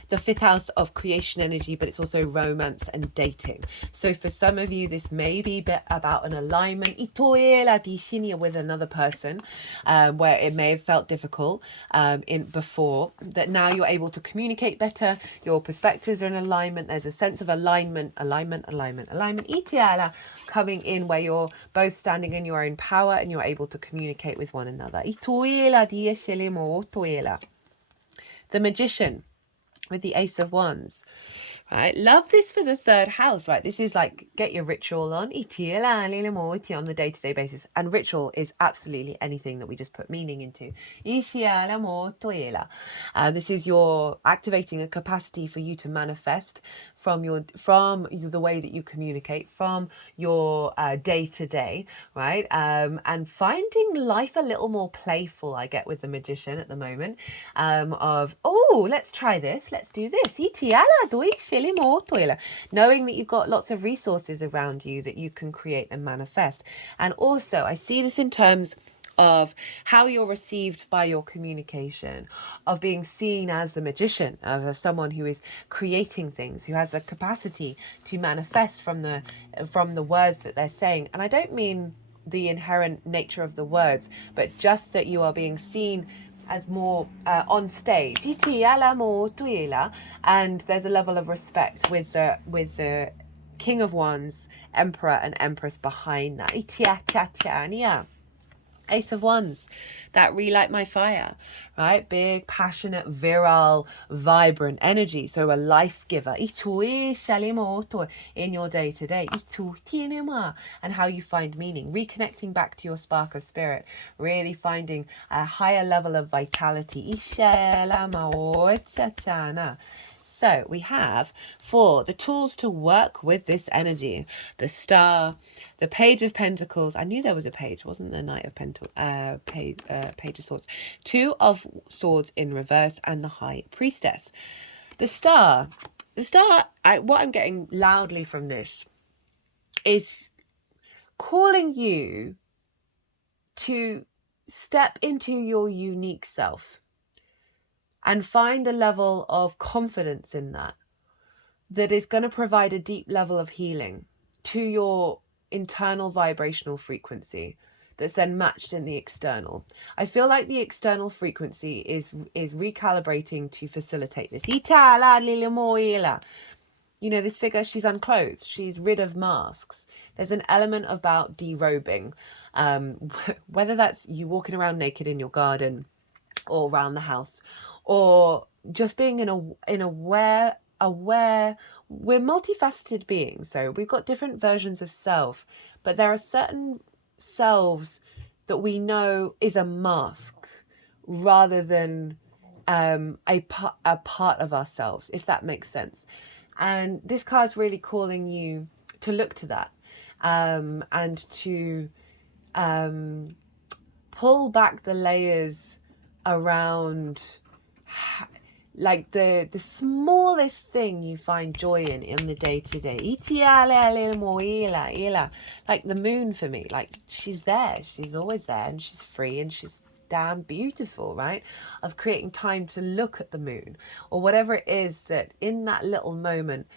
the 5th house of creation energy, but it's also romance and dating. So for some of you, this may be about an alignment with another person, where it may have felt difficult before, that now you're able to communicate better, your perspectives are in alignment, there's a sense of alignment coming in, where you're both standing in your own power and you're able to communicate with one another. The Magician with the Ace of Wands, right? Love this for the 3rd house, right? This is like, get your ritual on the day-to-day basis. And ritual is absolutely anything that we just put meaning into. This is your activating a capacity for you to manifest from the way that you communicate, from your day-to-day, right? And finding life a little more playful, I get with the Magician at the moment, let's try this, let's do this. Knowing that you've got lots of resources around you that you can create and manifest. And also, I see this in terms of how you're received by your communication, of being seen as the magician, of someone who is creating things, who has the capacity to manifest from the words that they're saying. And I don't mean the inherent nature of the words, but just that you are being seen as more on stage. And there's a level of respect with the King of Wands, Emperor and Empress behind that. Ace of Wands, that relight my fire, right? Big, passionate, virile, vibrant energy. So a life giver. In your day to day. And how you find meaning. Reconnecting back to your spark of spirit. Really finding a higher level of vitality. So we have for the tools to work with this energy, the Star, the Page of Pentacles. I knew there was a page, wasn't the Knight of Pentacles, Page of Swords, Two of Swords in reverse, and the High Priestess. The Star, what I'm getting loudly from this is calling you to step into your unique self and find a level of confidence in that is going to provide a deep level of healing to your internal vibrational frequency that's then matched in the external. I feel like the external frequency is recalibrating to facilitate this. You know, this figure, she's unclothed. She's rid of masks. There's an element about derobing. Whether that's you walking around naked in your garden or around the house, or just being aware, we're multifaceted beings. So we've got different versions of self, but there are certain selves that we know is a mask rather than a part of ourselves, if that makes sense. And this card's really calling you to look to that, and to pull back the layers around like the smallest thing you find joy in the day-to-day. Like the moon for me, like she's there, she's always there, and she's free, and she's damn beautiful, right? Of creating time to look at the moon or whatever it is that in that little moment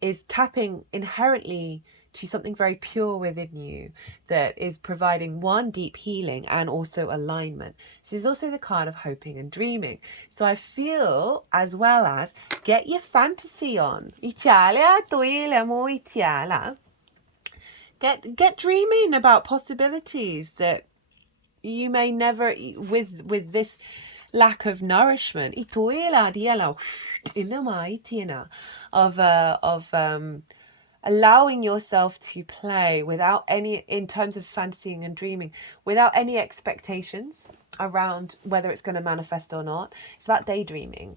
is tapping inherently to something very pure within you that is providing one, deep healing, and also alignment. This is also the card of hoping and dreaming. So I feel, as well as, get your fantasy on. Get dreaming about possibilities that you may never, with this lack of nourishment, of allowing yourself to play without any, in terms of fantasying and dreaming, without any expectations around whether it's going to manifest or not. It's about daydreaming.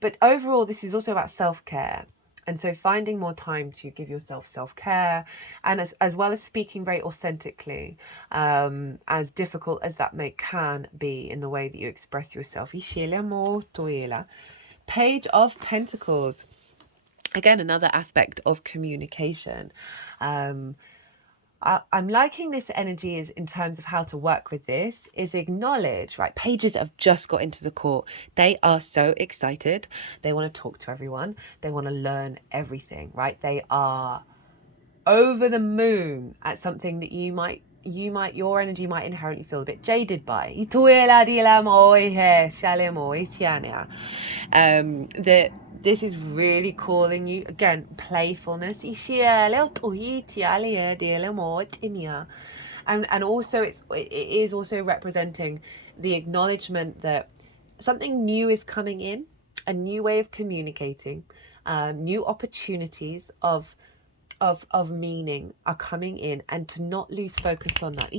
But overall, this is also about self-care. And so finding more time to give yourself self-care, and as well as speaking very authentically, as difficult as that can be in the way that you express yourself. Page of Pentacles. Again, another aspect of communication. I'm liking this energy is in terms of how to work with this is acknowledge, right? Pages that have just got into the court. They are so excited. They want to talk to everyone. They want to learn everything, right? They are over the moon at something that your energy might inherently feel a bit jaded by. That this is really calling you, again, playfulness. And also it is also representing the acknowledgement that something new is coming in, a new way of communicating, new opportunities of meaning are coming in, and to not lose focus on that.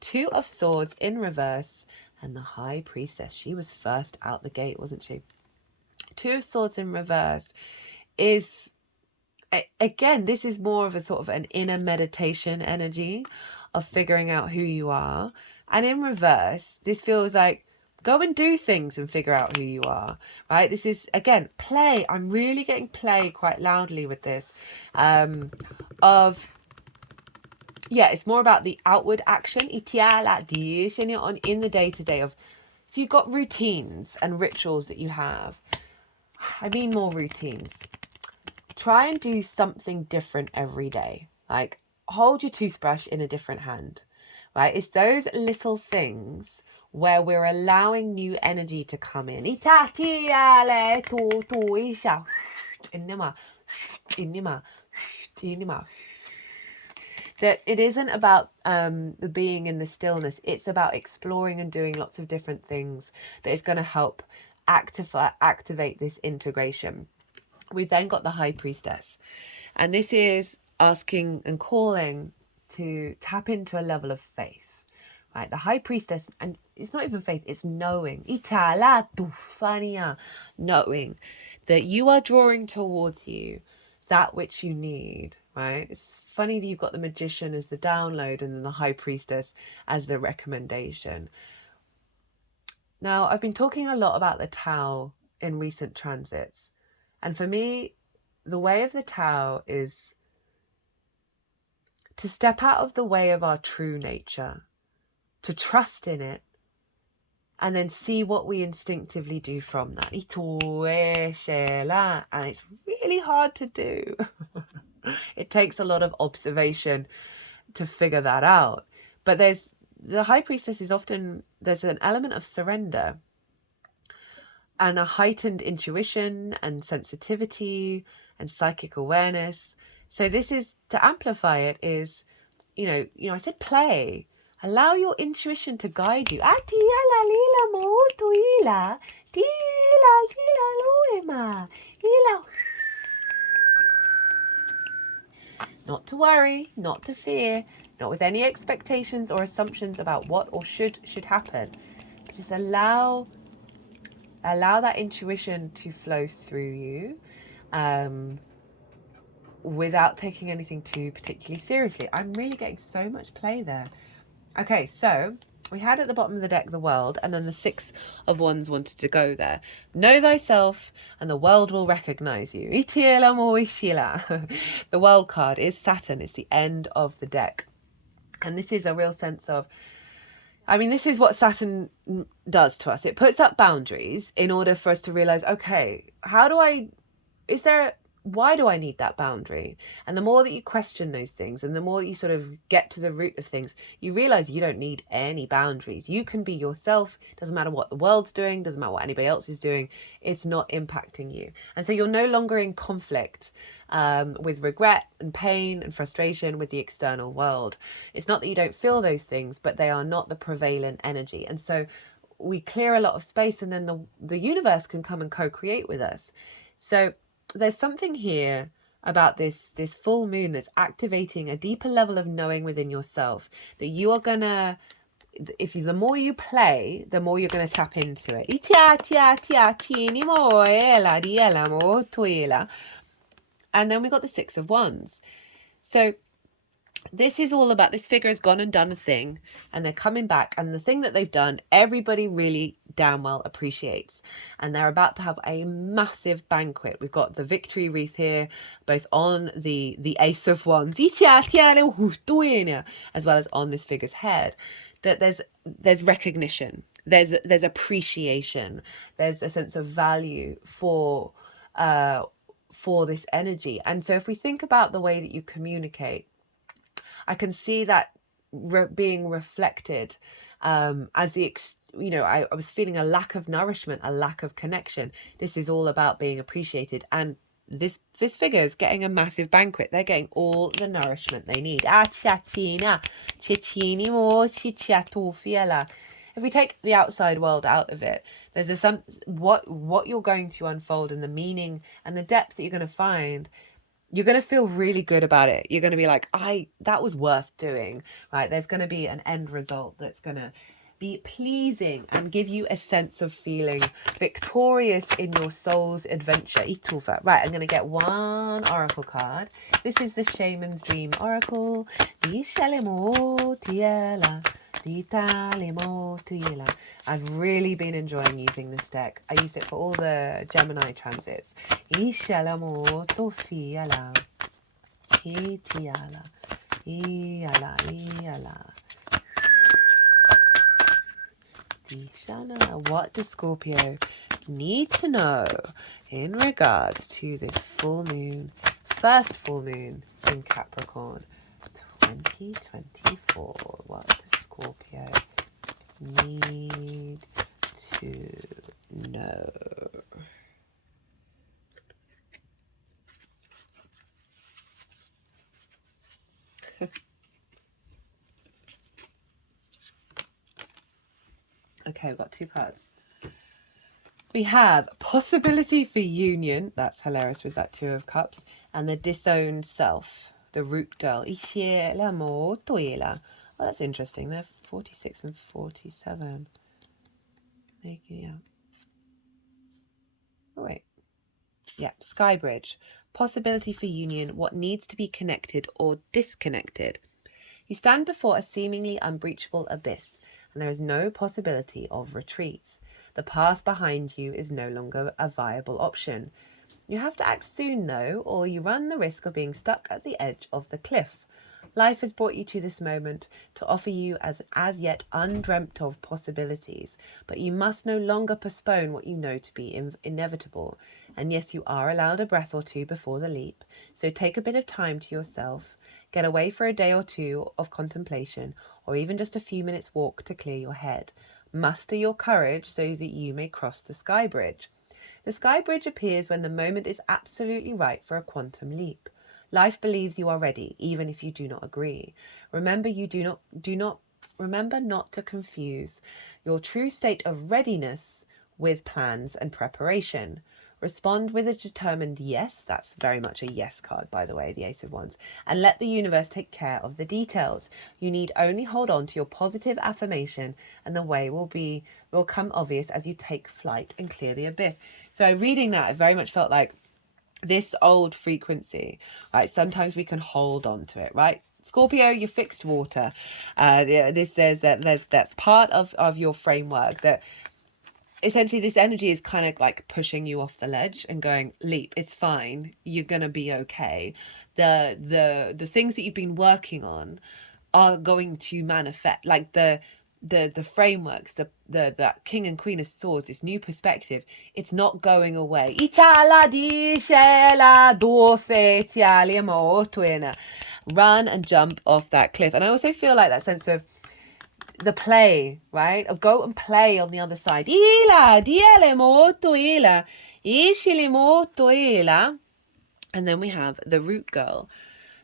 Two of Swords in reverse, and the High Priestess. She was first out the gate, wasn't she? Two of Swords in reverse is, again, this is more of a sort of an inner meditation energy of figuring out who you are. And in reverse, this feels like go and do things and figure out who you are, right? This is, again, play. I'm really getting play quite loudly with this. It's more about the outward action. In the day-to-day of, if you've got routines and rituals that you have, I mean more routines. Try and do something different every day. Like hold your toothbrush in a different hand, right? It's those little things where we're allowing new energy to come in. That it isn't about the being in the stillness. It's about exploring and doing lots of different things that is going to help activate this integration. We've then got the High Priestess. And this is asking and calling to tap into a level of faith. Right? The High Priestess, and it's not even faith, it's knowing. Knowing that you are drawing towards you that which you need, right? It's funny that you've got the Magician as the download and then the High Priestess as the recommendation. Now, I've been talking a lot about the Tao in recent transits. And for me, the way of the Tao is to step out of the way of our true nature, to trust in it, and then see what we instinctively do from that. And it's really hard to do. It takes a lot of observation to figure that out. But the High Priestess is often, there's an element of surrender and a heightened intuition and sensitivity and psychic awareness. So this is, to amplify it is, I said play. Allow your intuition to guide you. Not to worry, not to fear, not with any expectations or assumptions about what or should happen. Just allow that intuition to flow through you, without taking anything too particularly seriously. I'm really getting so much play there. Okay, so we had at the bottom of the deck the world, and then the Six of Wands wanted to go there. Know thyself, and the world will recognize you. The world card is Saturn. It's the end of the deck. And this is a real sense of, this is what Saturn does to us. It puts up boundaries in order for us to realize, okay, why do I need that boundary? And the more that you question those things, and the more that you sort of get to the root of things, you realize you don't need any boundaries. You can be yourself. Doesn't matter what the world's doing, doesn't matter what anybody else is doing. It's not impacting you. And so you're no longer in conflict with regret and pain and frustration with the external world. It's not that you don't feel those things, but they are not the prevalent energy. And so we clear a lot of space, and then the universe can come and co-create with us. So there's something here about this full moon that's activating a deeper level of knowing within yourself, that you are gonna, the more you play, the more you're gonna tap into it. And then we got the Six of Wands. So this is all about, this figure has gone and done a thing, and they're coming back, and the thing that they've done, everybody really damn well appreciates, and they're about to have a massive banquet. We've got the victory wreath here, both on the Ace of Wands, as well as on this figure's head. That there's recognition, there's appreciation, there's a sense of value for this energy. And so if we think about the way that you communicate, I can see that being reflected as I was feeling a lack of nourishment, a lack of connection. This is all about being appreciated. And this figure is getting a massive banquet. They're getting all the nourishment they need. If we take the outside world out of it, there's what you're going to unfold, and the meaning and the depths that you're going to find. You're going to feel really good about it. You're going to be like, that was worth doing, right? There's going to be an end result that's going to be pleasing and give you a sense of feeling victorious in your soul's adventure. Right, I'm going to get one oracle card. This is the Shaman's Dream Oracle. I've really been enjoying using this deck. I used it for all the Gemini transits. What does Scorpio need to know in regards to this full moon, first full moon in Capricorn 2024? What does Scorpio need no. Okay, we've got 2 cards. We have possibility for union. That's hilarious with that 2 of cups. And the disowned self, the root girl. Oh, that's interesting. They're 46 and 47. Yeah. Oh, wait. Yeah, sky bridge. Possibility for union. What needs to be connected or disconnected. You stand before a seemingly unbreachable abyss, and there is no possibility of retreat. The past behind you is no longer a viable option. You have to act soon, though, or you run the risk of being stuck at the edge of the cliff. Life has brought you to this moment to offer you as yet undreamt of possibilities, but you must no longer postpone what you know to be inevitable. And yes, you are allowed a breath or 2 before the leap, so take a bit of time to yourself. Get away for a day or 2 of contemplation, or even just a few minutes walk to clear your head. Muster your courage so that you may cross the sky bridge. The sky bridge appears when the moment is absolutely right for a quantum leap. Life believes you are ready, even if you do not agree. Remember not to confuse your true state of readiness with plans and preparation. Respond with a determined yes. That's very much a yes card, by the way, the Ace of Wands. And let the universe take care of the details. You need only hold on to your positive affirmation, and the way will come obvious as you take flight and clear the abyss. So reading that, I very much felt like this old frequency, right? Sometimes we can hold on to it, right? Scorpio, you fixed water. This says that that's part of your framework, that essentially this energy is kind of like pushing you off the ledge and going, leap, it's fine, you're gonna be okay. The things that you've been working on are going to manifest, like the frameworks, the King and Queen of Swords, this new perspective, it's not going away. Run and jump off that cliff. And I also feel like that sense of the play, right? Of go and play on the other side. And then we have the root girl,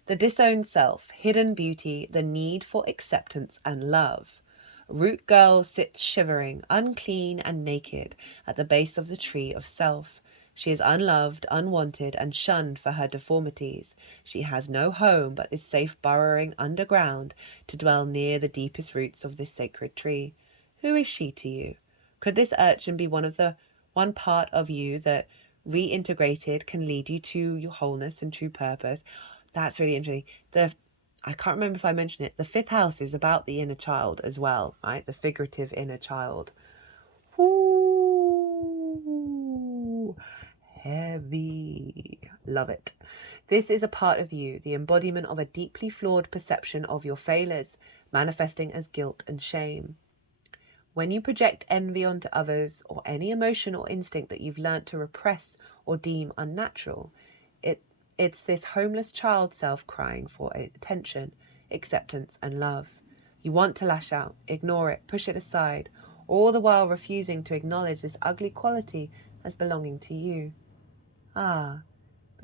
the disowned self, hidden beauty, the need for acceptance and love. Root girl sits shivering, unclean and naked, at the base of the tree of self. She is unloved, unwanted, and shunned for her deformities. She has no home, but is safe burrowing underground to dwell near the deepest roots of this sacred tree. Who is she to you? Could this urchin be one part of you that, reintegrated, can lead you to your wholeness and true purpose? That's really interesting. I can't remember if I mentioned it. The 5th house is about the inner child as well, right? The figurative inner child. Ooh, heavy. Love it. This is a part of you, the embodiment of a deeply flawed perception of your failures, manifesting as guilt and shame. When you project envy onto others, or any emotion or instinct that you've learnt to repress or deem unnatural, it's this homeless child self crying for attention, acceptance, and love. You want to lash out, ignore it, push it aside, all the while refusing to acknowledge this ugly quality as belonging to you. But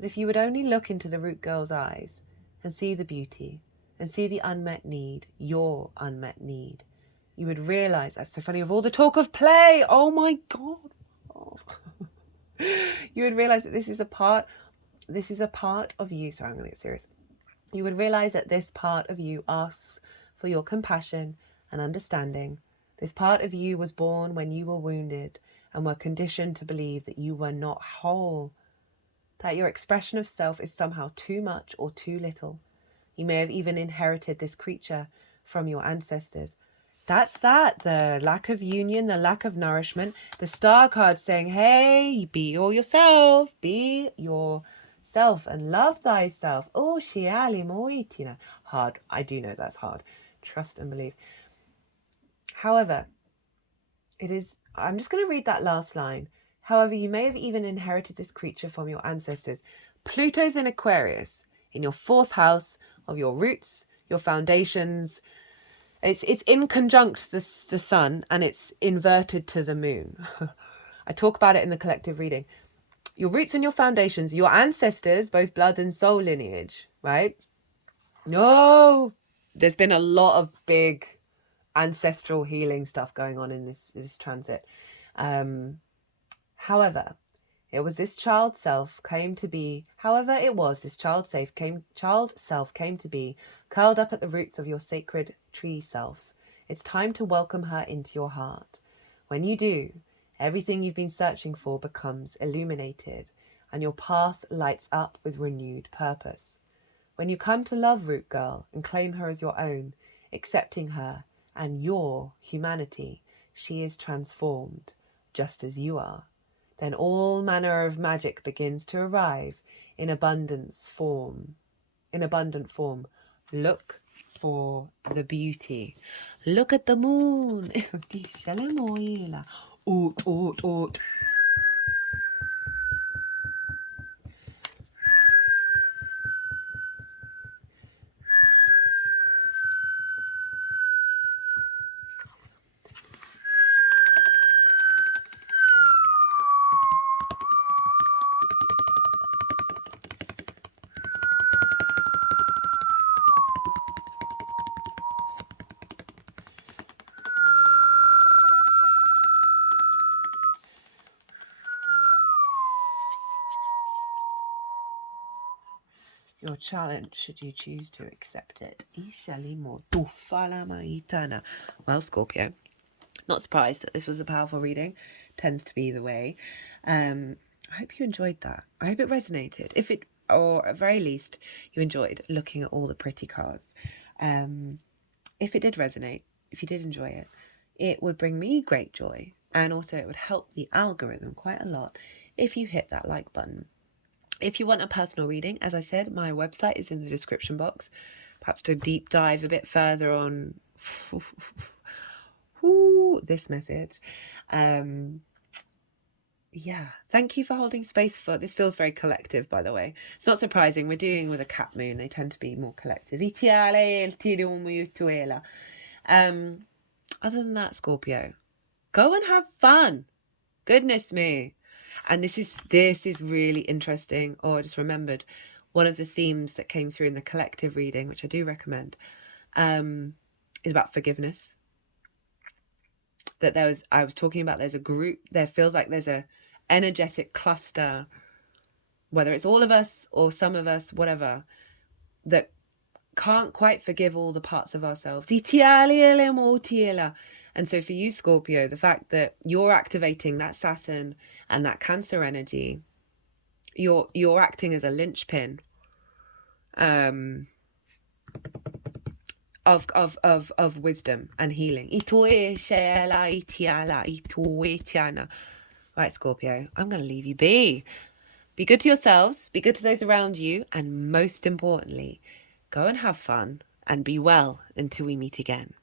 if you would only look into the root girl's eyes and see the beauty and see the unmet need, your unmet need, you would realize, that's so funny, of all the talk of play, oh my God. Oh. You would realize that this is a part of you. Sorry, I'm going to get serious. You would realize that this part of you asks for your compassion and understanding. This part of you was born when you were wounded and were conditioned to believe that you were not whole, that your expression of self is somehow too much or too little. You may have even inherited this creature from your ancestors. That's the lack of union, the lack of nourishment. The star card saying, hey, be yourself, and love thyself. Oh, shiali moitina. Hard. I do know that's hard. Trust and believe. However, I'm just going to read that last line. However, you may have even inherited this creature from your ancestors. Pluto's in Aquarius, in your 4th house of your roots, your foundations. It's in conjunct the sun, and it's inverted to the moon. I talk about it in the collective reading. Your roots and your foundations, your ancestors, both blood and soul lineage, right? No, there's been a lot of big ancestral healing stuff going on in this transit. However, it was this child self came to be. However, it was this child self came to be, curled up at the roots of your sacred tree self. It's time to welcome her into your heart. When you do, everything you've been searching for becomes illuminated, and your path lights up with renewed purpose. When you come to love Root Girl and claim her as your own, accepting her and your humanity, she is transformed, just as you are. Then all manner of magic begins to arrive in abundant form. Look for the beauty. Look at the moon. Your challenge, should you choose to accept it. Well, Scorpio, not surprised that this was a powerful reading. Tends to be the way. I hope you enjoyed that. I hope it resonated. If it, or at very least, you enjoyed looking at all the pretty cards. If it did resonate, if you did enjoy it, it would bring me great joy. And also it would help the algorithm quite a lot if you hit that like button. If you want a personal reading, as I said, my website is in the description box. Perhaps to deep dive a bit further on this message. Yeah, thank you for holding space for this. Feels very collective, by the way. It's not surprising. We're dealing with a Cap moon. They tend to be more collective. Other than that, Scorpio, go and have fun. Goodness me. And this is really interesting. Oh, I just remembered one of the themes that came through in the collective reading, which I do recommend, is about forgiveness. That I was talking about, there's a group, there feels like there's a energetic cluster, whether it's all of us or some of us, whatever, that can't quite forgive all the parts of ourselves. And so for you, Scorpio, the fact that you're activating that Saturn and that Cancer energy, you're acting as a linchpin of wisdom and healing. Right, Scorpio, I'm going to leave you be. Be good to yourselves, be good to those around you, and most importantly, go and have fun and be well until we meet again.